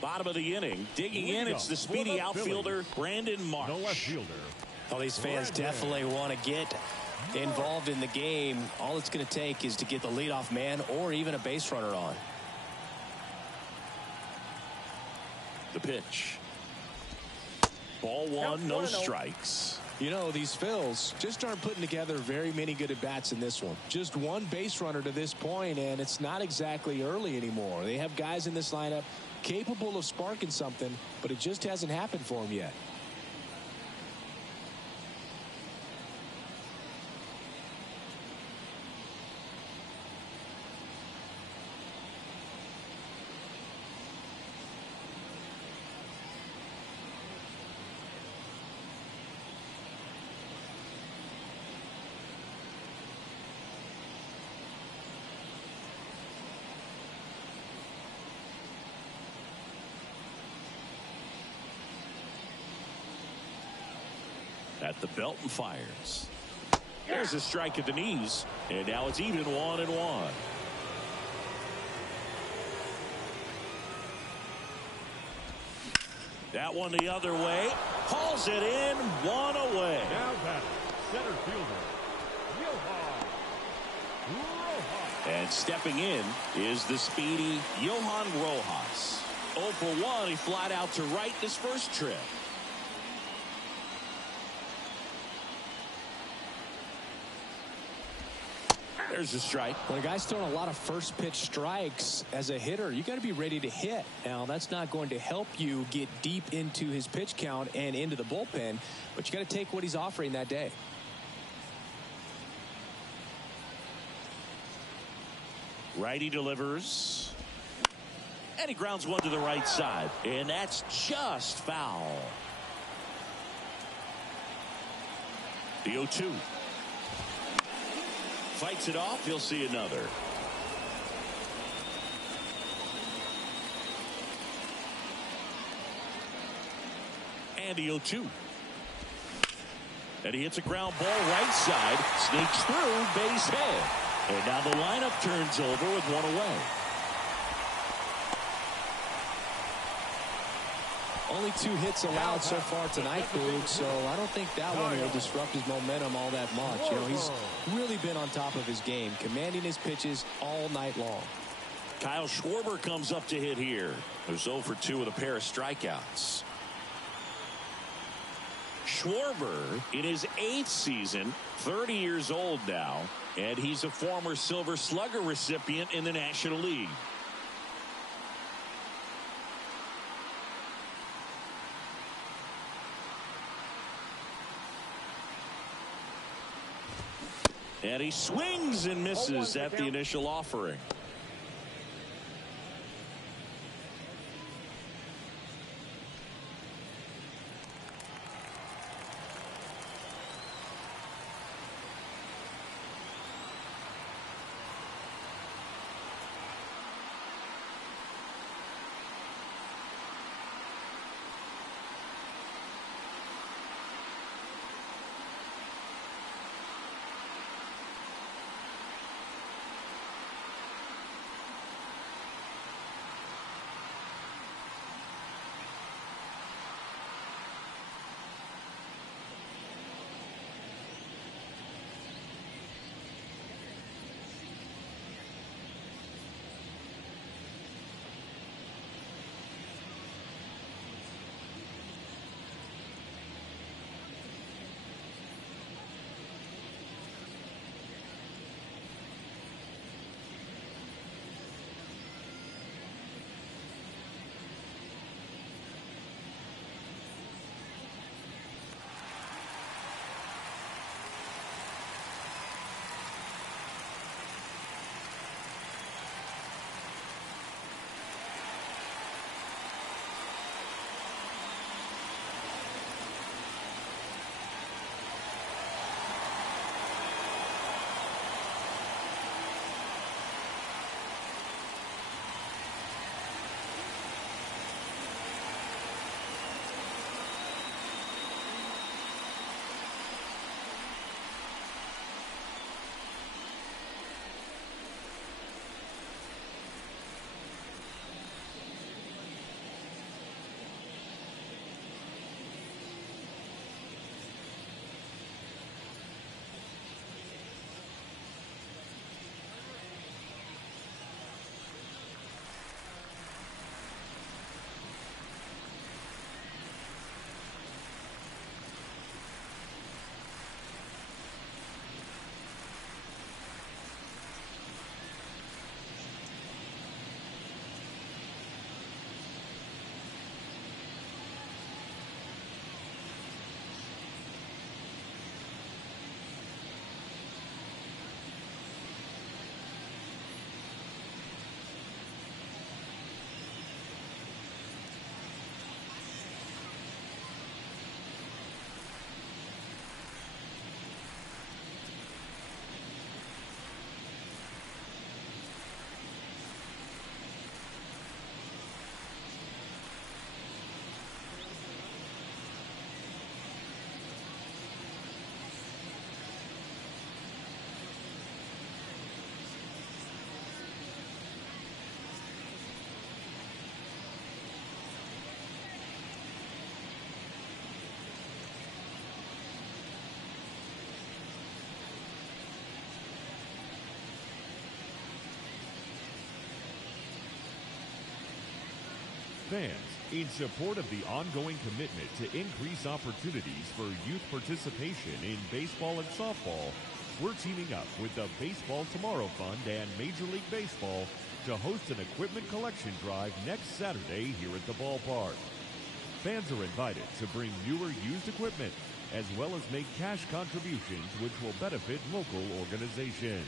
Bottom of the inning, digging in, it's the speedy outfielder, Brandon Marsh. The left fielder. Well, these fans definitely want to get involved in the game. All it's going to take is to get the leadoff man or even a base runner on. The pitch. Ball one, no strikes. You know, these Phils just aren't putting together very many good at-bats in this one. Just one base runner to this point, and it's not exactly early anymore. They have guys in this lineup capable of sparking something, but it just hasn't happened for them yet. At the belt and fires. There's a strike at the knees, and now it's even 1-1. That one the other way, hauls it in, 1 away. Now batter, center fielder, Johan Rojas. And stepping in is the speedy Johan Rojas. 0 for 1, he flied out to right this first trip. There's a strike. When a guy's throwing a lot of first pitch strikes as a hitter, you got to be ready to hit. Now, that's not going to help you get deep into his pitch count and into the bullpen, but you got to take what he's offering that day. Righty delivers. And he grounds one to the right side. And that's just foul. The 0-2. Fights it off. He'll see another. And the 0-2. And he hits a ground ball right side. Sneaks through, base hit. And now the lineup turns over with 1 away. Only 2 hits allowed so far tonight, Boog, so I don't think that one will disrupt his momentum all that much. You know, he's really been on top of his game, commanding his pitches all night long. Kyle Schwarber comes up to hit here. There's 0 for 2 with a pair of strikeouts. Schwarber in his 8th season, 30 years old now, and he's a former Silver Slugger recipient in the National League. And he swings and misses at the initial offering. fans, in support of the ongoing commitment to increase opportunities for youth participation in baseball and softball, we're teaming up with the Baseball Tomorrow Fund and Major League Baseball to host an equipment collection drive next Saturday here at the ballpark. Fans are invited to bring new or used equipment, as well as make cash contributions which will benefit local organizations.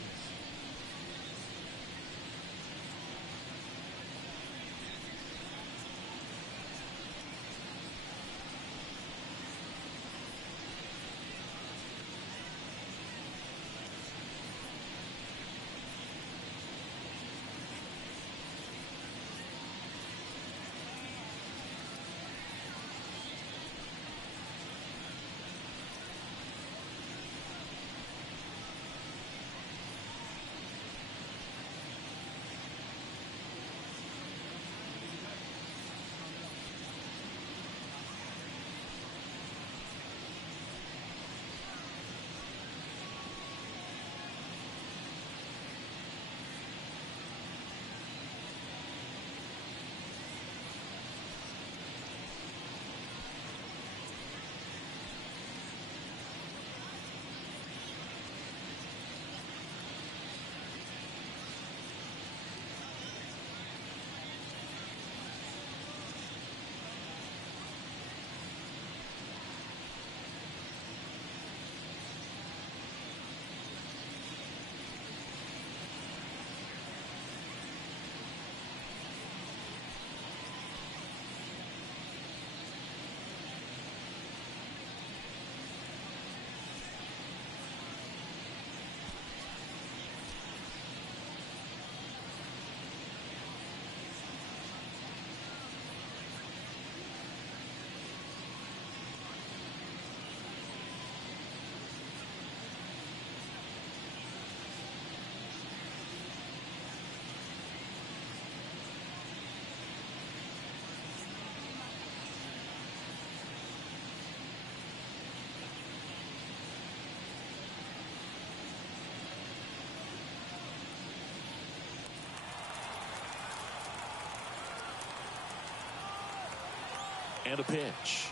And a pitch.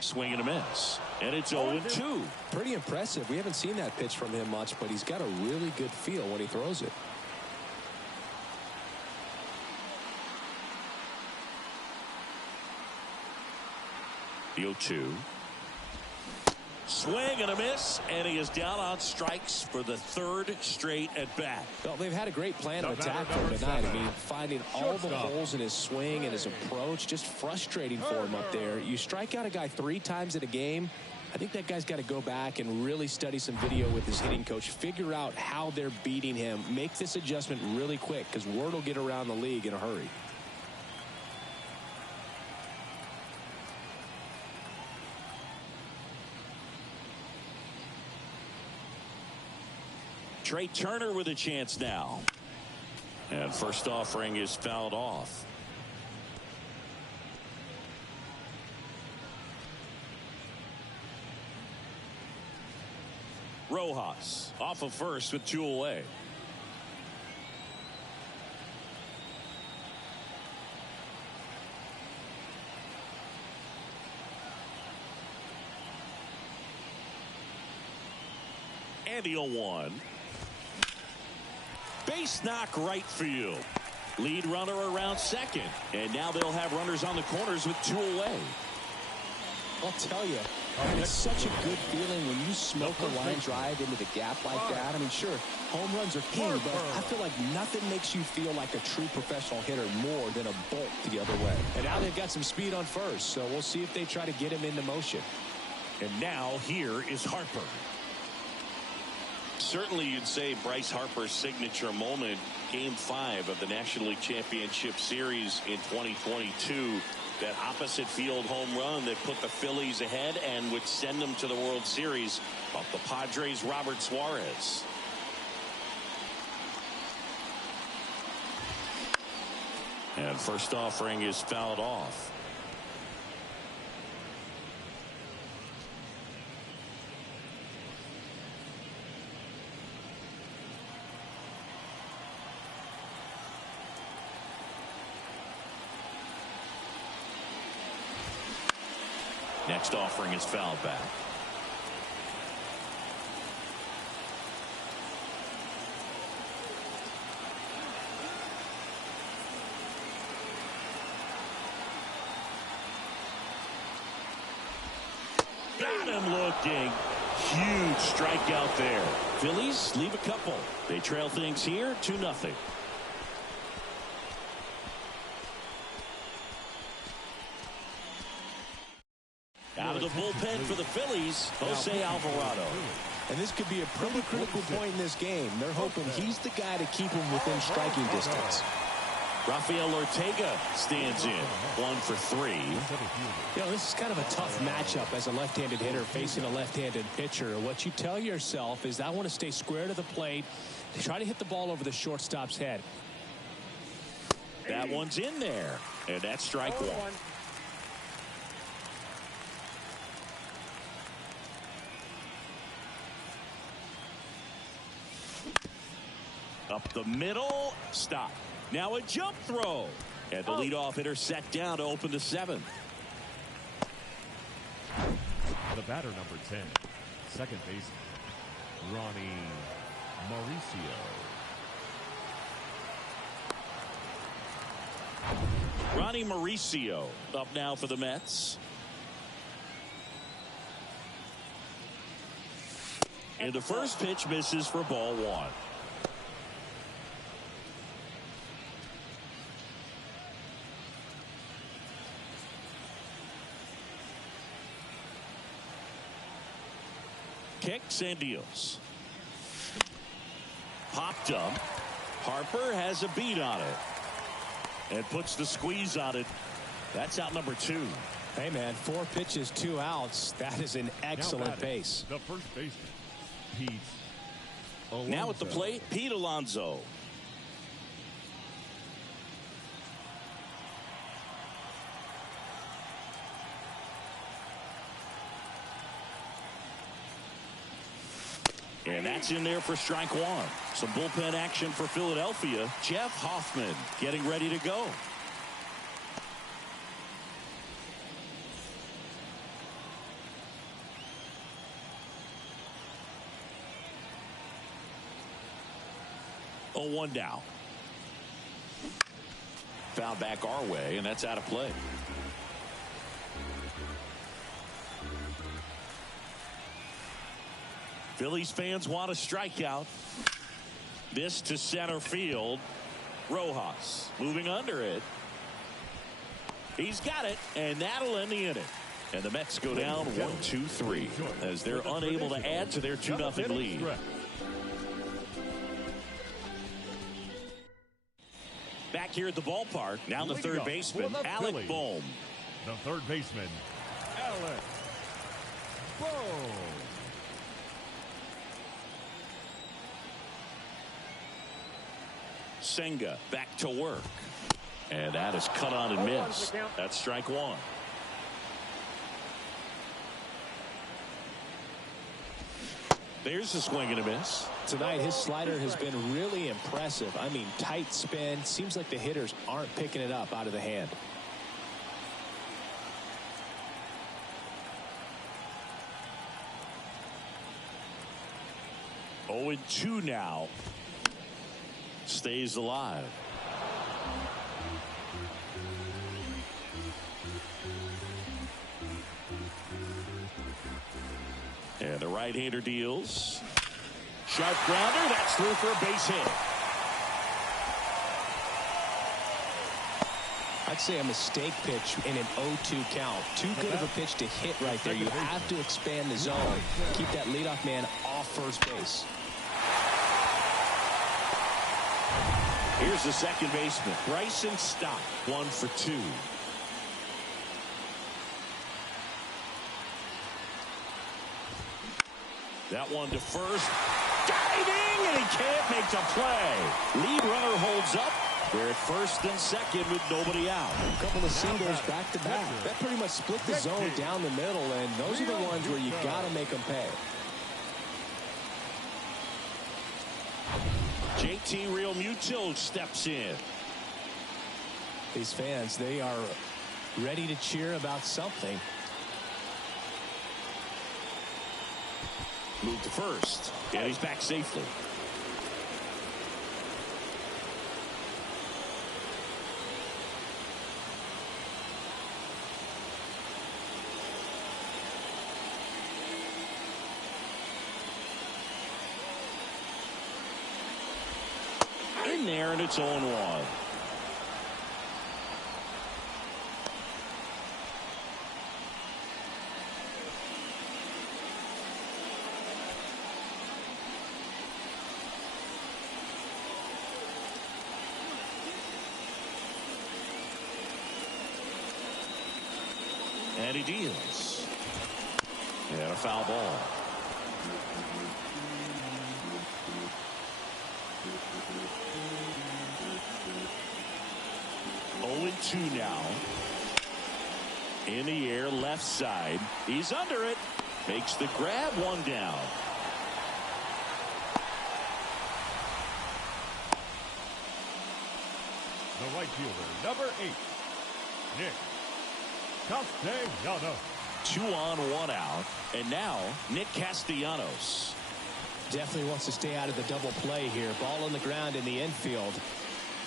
Swing and a miss. And it's 0-2. Pretty impressive. We haven't seen that pitch from him much, but he's got a really good feel when he throws it. The 0-2. Swing and a miss, and he is down on strikes for the third straight at bat. Well, they've had a great plan of attack for him tonight. I mean, finding all the holes in his swing and his approach, just frustrating for him up there. You strike out a guy 3 times in a game, I think that guy's got to go back and really study some video with his hitting coach, figure out how they're beating him, make this adjustment really quick, because word will get around the league in a hurry. Trey Turner with a chance now. And first offering is fouled off. Rojas off of first with 2 away. And the 0-1. Base knock right field. Lead runner around second. And now they'll have runners on the corners with 2 away. I'll tell you, it's such a good feeling when you smoke a line drive into the gap like that. I mean, sure, home runs are king, but I feel like nothing makes you feel like a true professional hitter more than a bolt the other way. And now they've got some speed on first, so we'll see if they try to get him into motion. And now here is Harper. Certainly you'd say Bryce Harper's signature moment, Game 5 of the National League Championship Series in 2022. That opposite field home run that put the Phillies ahead and would send them to the World Series off the Padres' Robert Suarez. And first offering is fouled off. Next offering is fouled back. Got him looking. Huge strikeout there. Phillies leave a couple. They trail things here 2-0. Out of the bullpen for the Phillies, Jose Alvarado. And this could be a pretty critical point in this game. They're hoping he's the guy to keep him within striking distance. Rafael Ortega stands in 1 for 3. You know, this is kind of a tough matchup as a left-handed hitter facing a left-handed pitcher. What you tell yourself is I want to stay square to the plate, try to hit the ball over the shortstop's head. That one's in there, and that's strike one. Up the middle, stop. Now a jump throw. And the leadoff hitter set down to open the 7th. The batter, number 10, second baseman, Ronnie Mauricio. Ronnie Mauricio up now for the Mets. And the first pitch misses for ball 1. Kicks and deals. Popped up. Harper has a beat on it. And puts the squeeze on it. That's out number 2. Hey, man, 4 pitches, 2 outs. That is an excellent base. The first baseman, Pete Alonso. Now at the plate, Pete Alonso. And that's in there for strike 1. Some bullpen action for Philadelphia. Jeff Hoffman getting ready to go. Oh, 1 down. Foul back our way, and that's out of play. Phillies fans want a strikeout. This to center field. Rojas moving under it. He's got it, and that'll end the inning. And the Mets go down 1-2-3 as they're unable to add to their 2-0 lead. Back here at the ballpark, now the third baseman, Alec Bohm. The third baseman, Alec Bohm. Senga back to work. And that is cut on and missed. That's strike 1. There's a swing and a miss. Tonight, his slider has been really impressive. I mean, tight spin. Seems like the hitters aren't picking it up out of the hand. Oh, 2 now. Stays alive. And the right-hander deals. Sharp grounder. That's through for a base hit. I'd say a mistake pitch in an 0-2 count. Too good of a pitch to hit right there. You have to expand the zone. Keep that leadoff man off first base. Here's the second baseman, Bryson Stott, 1 for 2. That one to first. Diving, and he can't make the play. Lead runner holds up. We're at first and second with nobody out. A couple of singles back to back. That pretty much split the zone down the middle, and those are the ones where you got to make them pay. JT Realmuto steps in. These fans, they are ready to cheer about something. Move to first, and he's back safely. In there, and it's 0-1. And he deals. And a foul ball. Oh, 2 now. In the air, left side. He's under it. Makes the grab, 1 down. The right fielder, number 8, Nick Castellanos. 2 on, 1 out. And now, Nick Castellanos. Definitely wants to stay out of the double play here. Ball on the ground in the infield.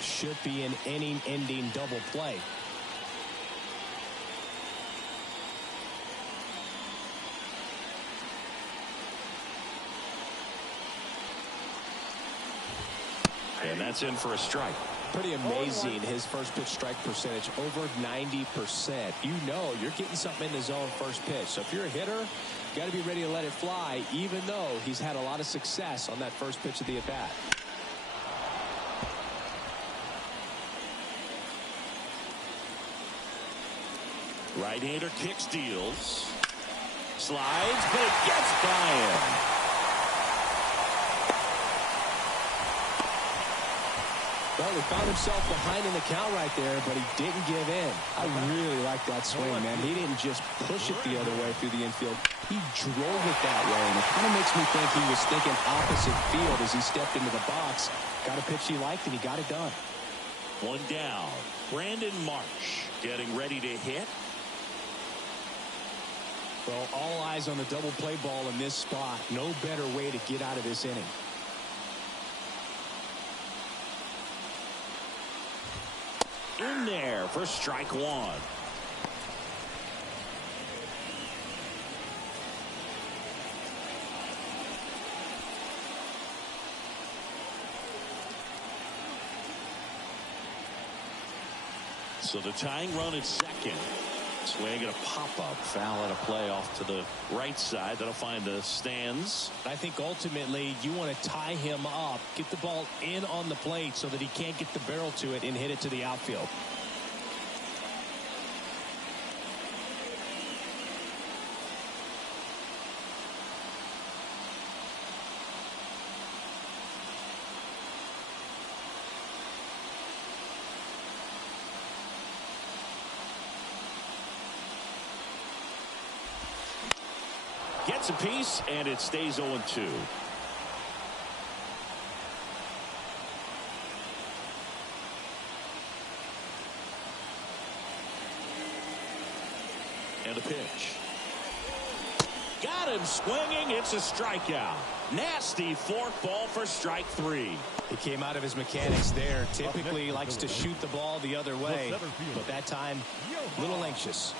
Should be an inning-ending double play. And that's in for a strike. Pretty amazing, his first pitch strike percentage, over 90%. You know you're getting something in the zone first pitch. So if you're a hitter, you got to be ready to let it fly, even though he's had a lot of success on that first pitch of the at-bat. Right-hander kicks, deals. Slides, but it gets by him. Well, he found himself behind in the count right there, but he didn't give in. I really like that swing, man. He didn't just push it the other way through the infield. He drove it that way, and it kind of makes me think he was thinking opposite field as he stepped into the box. Got a pitch he liked, and he got it done. 1 down. Brandon Marsh getting ready to hit. Well, all eyes on the double play ball in this spot. No better way to get out of this inning. In there for strike 1. So the tying run at second. Swing and a pop-up. Foul at a play off to the right side. That'll find the stands. I think ultimately you want to tie him up, get the ball in on the plate so that he can't get the barrel to it and hit it to the outfield. Gets a piece, and it stays 0-2. And a pitch. Got him swinging. It's a strikeout. Nasty forkball for strike 3. He came out of his mechanics there. Typically likes to shoot the ball the other way, but that time a little anxious.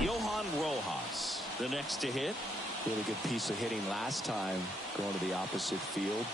Johan Rojas, the next to hit. Really good piece of hitting last time, going to the opposite field.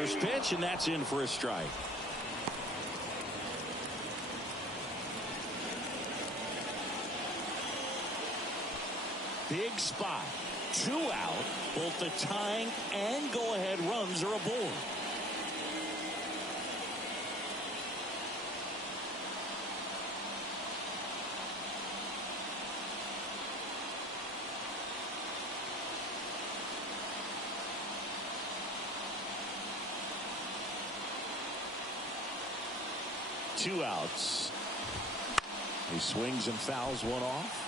First pitch, and that's in for a strike. Big spot. 2 out. Both the tying and go-ahead runs are aboard. Two outs. He swings and fouls one off.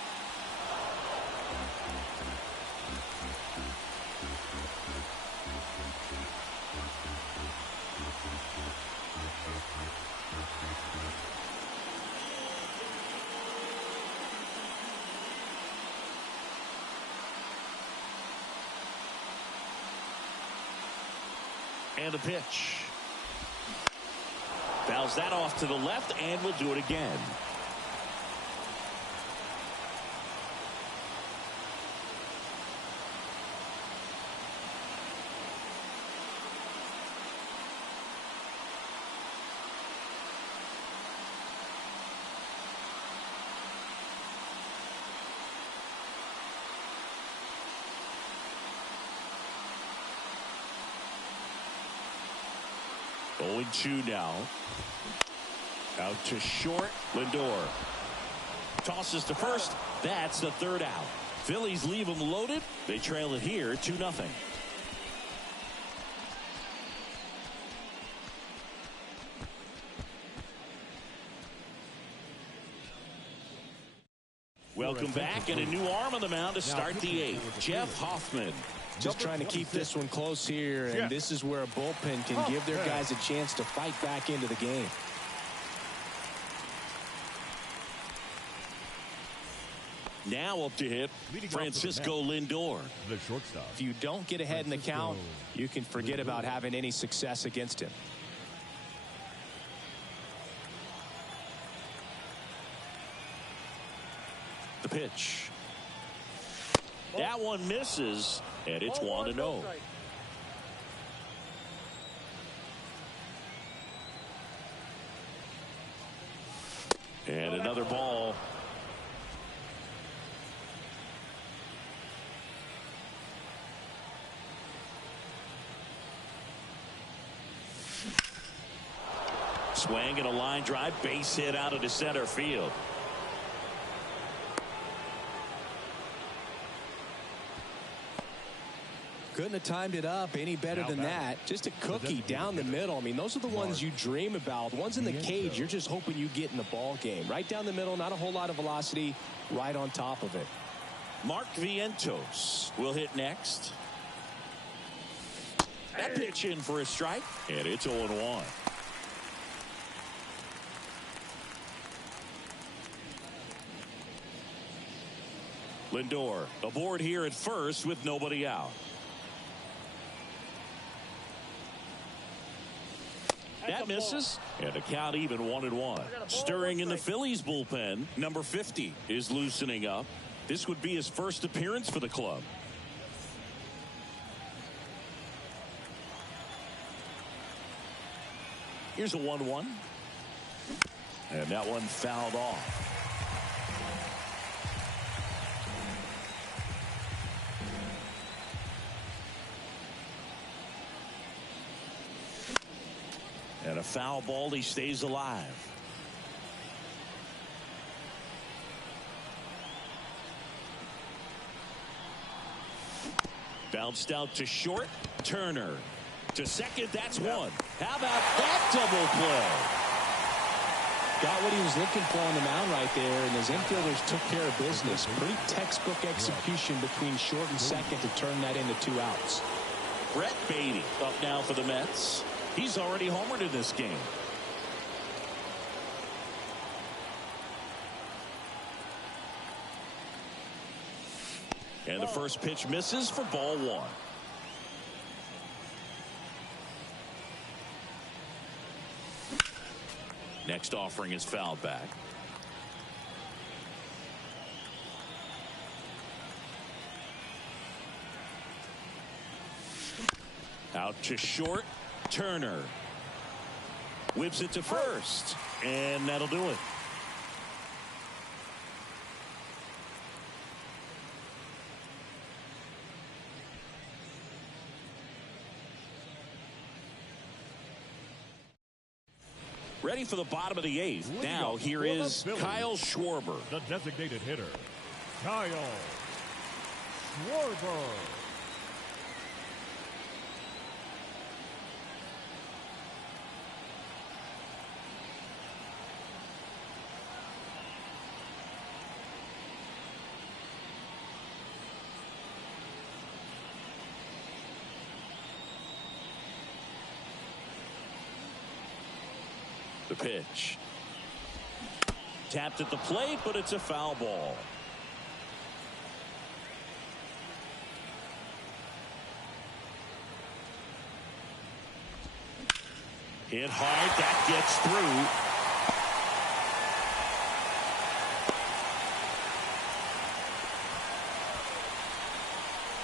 And a pitch. Fouls that off to the left, and will do it again. Going 2 now. Out to short. Lindor tosses to first. That's the 3rd out. Phillies leave them loaded. They trail it here 2-0. Welcome back, and a new arm on the mound to start the 8th. Jeff Hoffman. Just trying to keep this one close here, and this is where a bullpen can give their guys a chance to fight back into the game. Now up to hit Francisco Lindor. The shortstop. If you don't get ahead in the count, you can forget about having any success against him. The pitch. That one misses, and it's 1-0. And another ball. Swing and a line drive, base hit out into center field. Couldn't have timed it up any better than that. Just a cookie down the middle. I mean, those are the ones you dream about. The ones in the cage, you're just hoping you get in the ball game. Right down the middle, not a whole lot of velocity, right on top of it. Mark Vientos will hit next. That pitch in for a strike, and it's 0-1. Lindor aboard here at first with nobody out. That misses, and a count even 1-1. Stirring in the Phillies bullpen, number 50 is loosening up. This would be his first appearance for the club. Here's a 1-1. And that one fouled off. And a foul ball, he stays alive. Bounced out to short. Turner to second. That's one. How about that double play? Got what he was looking for on the mound right there, and his infielders took care of business. Pretty textbook execution between short and second to turn that into 2 outs. Brett Beatty up now for the Mets. He's already homered in this game. And the first pitch misses for ball 1. Next offering is fouled back. Out to short. Turner whips it to first, and that'll do it. Ready for the bottom of the 8th. Now here is Kyle Schwarber. The designated hitter, Kyle Schwarber. The pitch. Tapped at the plate, but it's a foul ball. Hit hard. That gets through.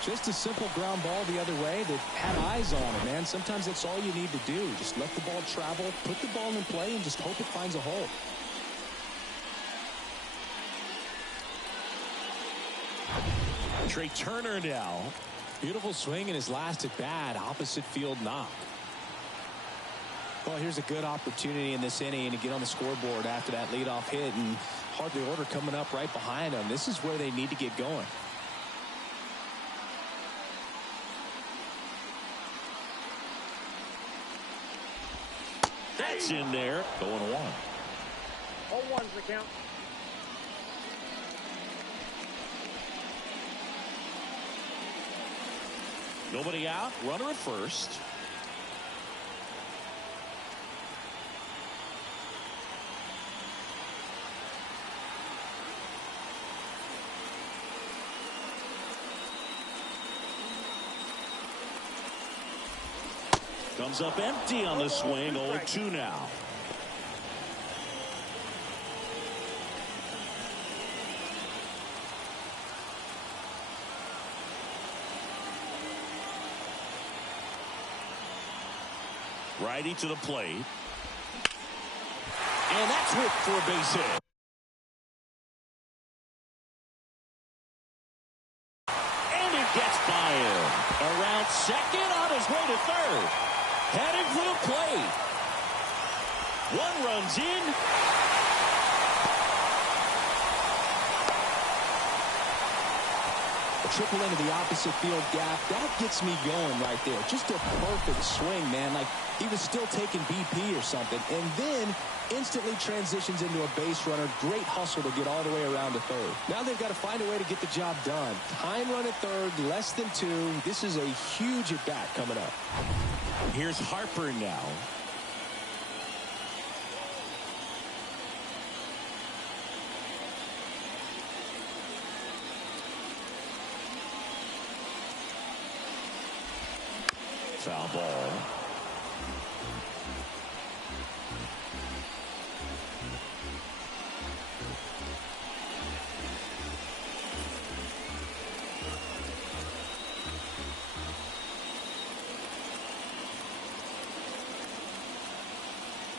Just a simple ground ball the other way that had eyes on it, man. Sometimes that's all you need to do. Just let the ball travel, put the ball in play, and just hope it finds a hole. Trey Turner now. Beautiful swing in his last at bat. Opposite field knock. Well, here's a good opportunity in this inning to get on the scoreboard after that leadoff hit, and hardly order coming up right behind them. This is where they need to get going. That's in there. 0-1. 0-1's the count. Nobody out. Runner at first. Comes up empty on the swing. 0-2 now. Righty to the plate. And that's whipped for a base hit. And it gets by him. Around second, on his way to third. Heading for the plate. One runs in. A triple into the opposite field gap. That gets me going right there. Just a perfect swing, man. Like he was still taking BP or something. And then instantly transitions into a base runner. Great hustle to get all the way around to third. Now they've got to find a way to get the job done. Time run at third, less than 2. This is a huge at bat coming up. Here's Harper now. Foul ball.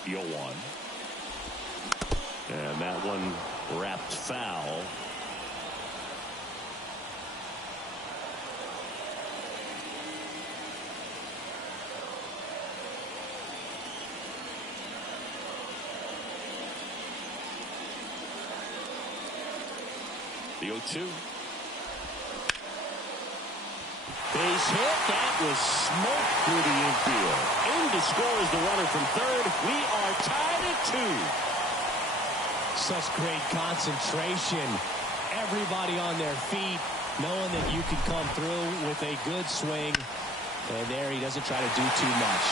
Yo one. And that one wrapped foul. The 0-2. Base hit. That was smoked through the infield. In to score is the runner from third. We are tied at 2. Such great concentration. Everybody on their feet, knowing that you can come through with a good swing. And there he doesn't try to do too much.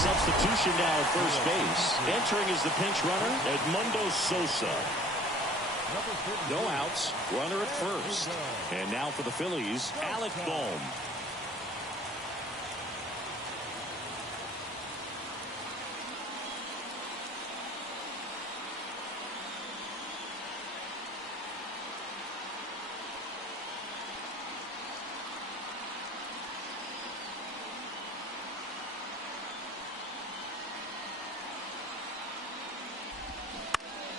Substitution now at first base. Entering is the pinch runner, Edmundo Sosa. No outs. Runner at first. And now for the Phillies, Alec Bohm.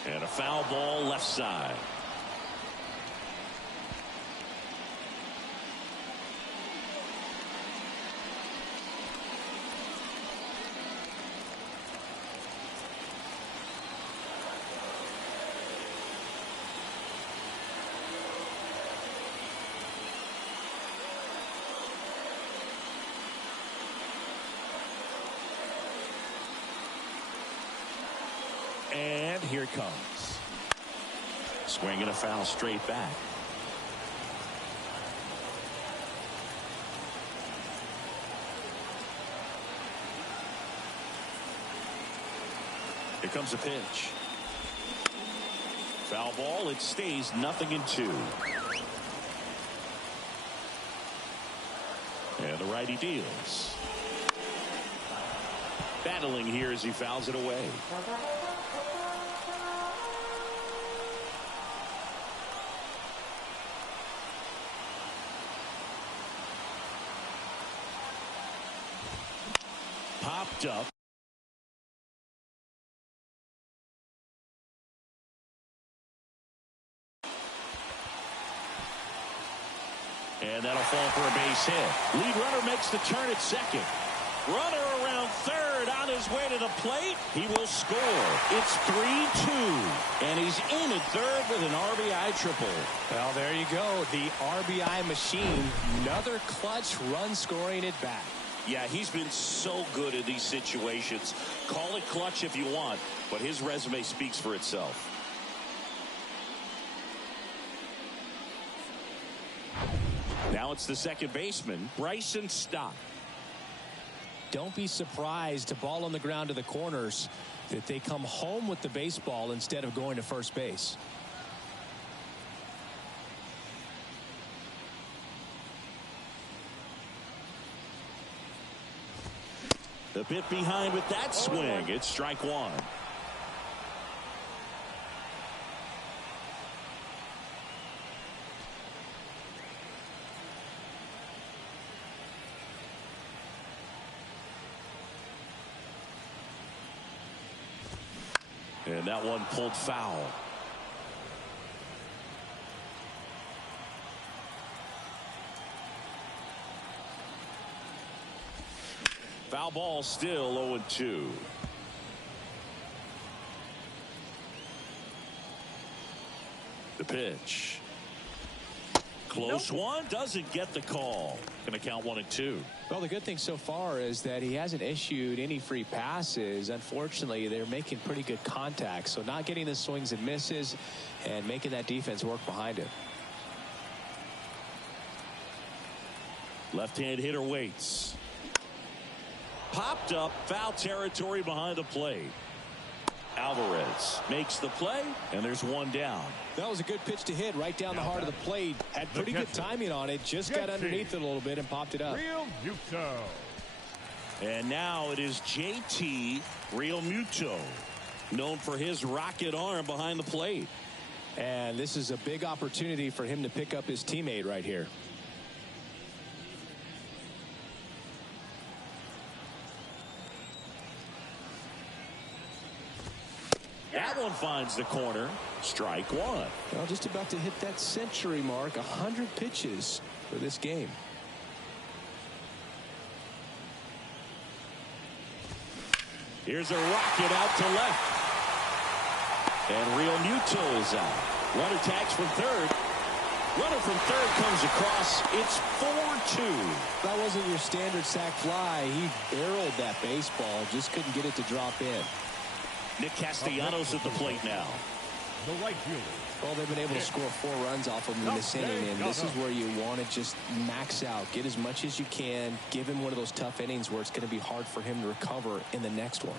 And a foul ball left side. And here it comes. Swing and a foul straight back. Here comes a pitch. Foul ball. It stays 0-2. And the righty deals. Battling here as he fouls it away. Popped up. And that'll fall for a base hit. Lead runner makes the turn at second. Runner around third on his way to the plate. He will score. It's 3-2. And he's in at third with an RBI triple. Well, there you go. The RBI machine. Another clutch run scoring at bat. Yeah, he's been so good in these situations. Call it clutch if you want, but his resume speaks for itself. Now it's the second baseman, Bryson Stott. Don't be surprised to ball on the ground to the corners that they come home with the baseball instead of going to first base. The bit behind with that swing. It's strike one. And that one pulled foul. Foul ball, still 0-2. The pitch. Close one, doesn't get the call. Going to count 1-2. Well, the good thing so far is that he hasn't issued any free passes. Unfortunately, they're making pretty good contact. So not getting the swings and misses and making that defense work behind him. Left-hand hitter waits. Popped up, foul territory behind the plate. Alvarez makes the play, and there's one down. That was a good pitch to hit right down the heart of the plate. Had pretty good timing on it. Just got underneath it a little bit and popped it up. Real Muto. And now it is JT Realmuto, known for his rocket arm behind the plate. And this is a big opportunity for him to pick up his teammate right here. That one finds the corner. Strike one. Well, just about to hit that century mark. 100 pitches for this game. Here's a rocket out to left. And Realmuto is out. Runner tags from third. Runner from third comes across. It's 4-2. That wasn't your standard sac fly. He barreled that baseball. Just couldn't get it to drop in. Nick Castellanos at the plate now. The right fielder. Well, they've been able to score 4 runs off of him in this inning, and this is where you want to just max out. Get as much as you can. Give him one of those tough innings where it's going to be hard for him to recover in the next one.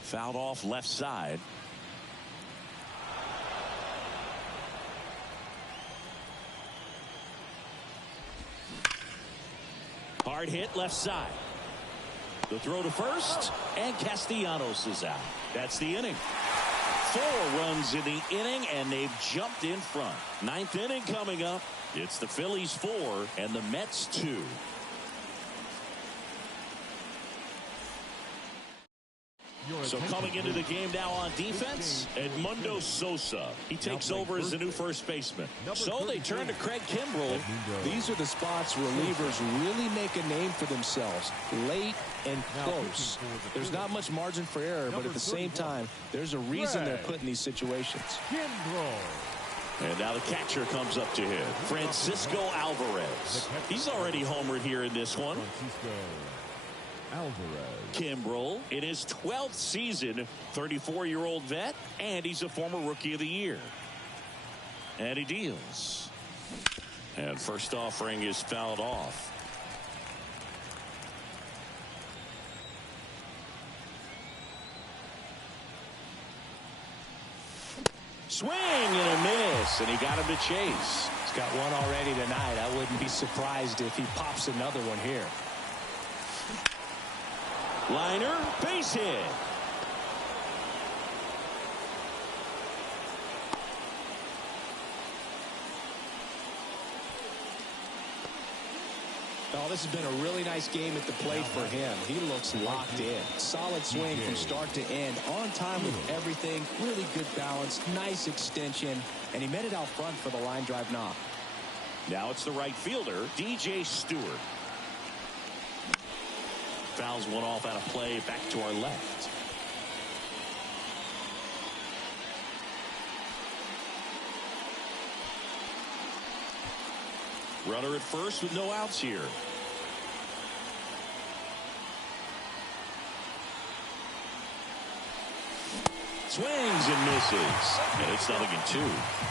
Fouled off left side. Hard hit left side. The throw to first, and Castellanos is out. That's the inning. 4 runs in the inning, and they've jumped in front. 9th inning coming up. It's the Phillies 4 and the Mets 2. So coming into the game now on defense, Edmundo Sosa. He takes over as the new first baseman. So they turn to Craig Kimbrell. These are the spots relievers really make a name for themselves. Late and close. There's not much margin for error, but at the same time, there's a reason they're put in these situations. And now the catcher comes up to him, Francisco Alvarez. He's already homered here in this one. Kimbrell in his 12th season, 34-year-old vet, and he's a former Rookie of the Year. And he deals. And first offering is fouled off. Swing and a miss, and he got him to chase. He's got one already tonight. I wouldn't be surprised if he pops another one here. Liner, base hit. Oh, this has been a really nice game at the plate for him. He looks locked in. Solid swing from start to end. On time with everything. Really good balance. Nice extension. And he met it out front for the line drive knock. Now it's the right fielder, DJ Stewart. Fouls one off out of play, back to our left. Runner at first with no outs here. Swings and misses. And it's 0-2.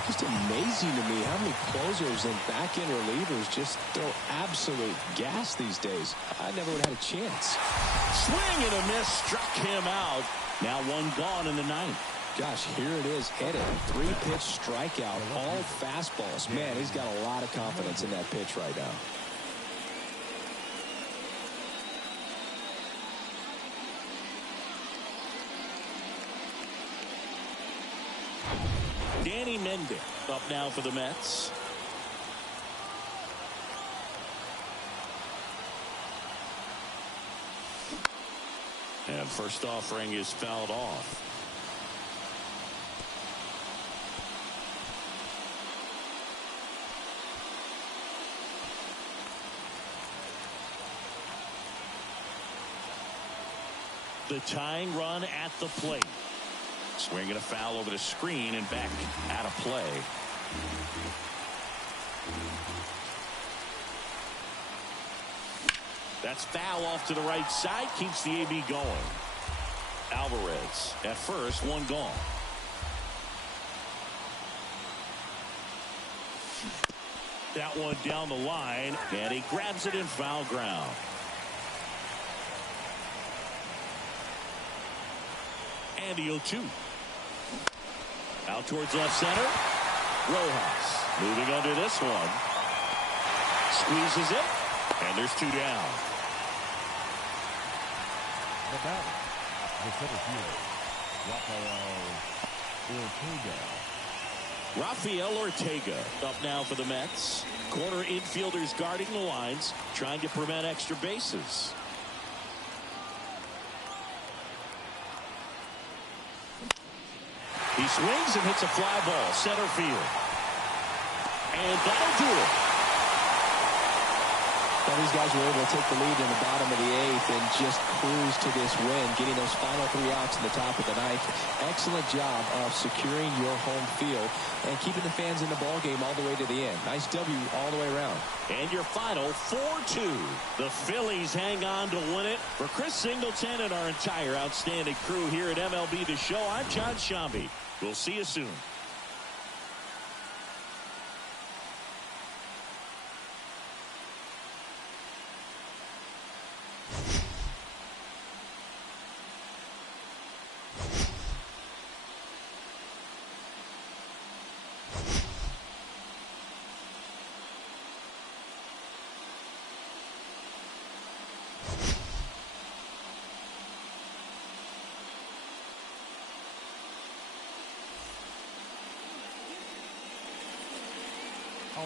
Just amazing to me how many closers and back-end relievers just throw absolute gas these days. I never would have had a chance. Swing and a miss, struck him out. Now one gone in the 9th. Gosh, here it is, headed. 3-pitch strikeout, all fastballs. Man, he's got a lot of confidence in that pitch right now. Danny Mendick up now for the Mets. And first offering is fouled off. The tying run at the plate. Swinging a foul over the screen and back out of play. That's foul off to the right side. Keeps the AB going. Alvarez at first, one gone. That one down the line, and he grabs it in foul ground. And the 0-2. Out towards left center. Rojas moving under this one. Squeezes it. And there's 2 down. The batter, the center fielder, Rafael Ortega up now for the Mets. Corner infielders guarding the lines, trying to prevent extra bases. He swings and hits a fly ball, center field. And that'll do it. Well, these guys were able to take the lead in the bottom of the 8th and just cruise to this win, getting those final 3 outs in the top of the 9th. Excellent job of securing your home field and keeping the fans in the ballgame all the way to the end. Nice W all the way around. And your final 4-2. The Phillies hang on to win it. For Chris Singleton and our entire outstanding crew here at MLB The Show, I'm John Shambi. We'll see you soon.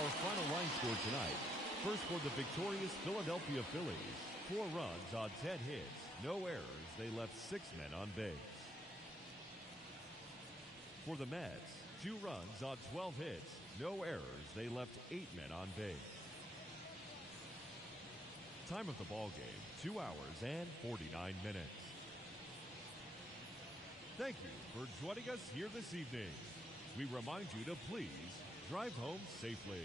our final line score tonight. First for the victorious Philadelphia Phillies. 4 runs on 10 hits, no errors. They left 6 men on base. For the Mets, 2 runs on 12 hits, no errors. They left 8 men on base. Time of the ball game, 2 hours and 49 minutes. Thank you for joining us here this evening. We remind you to please drive home safely.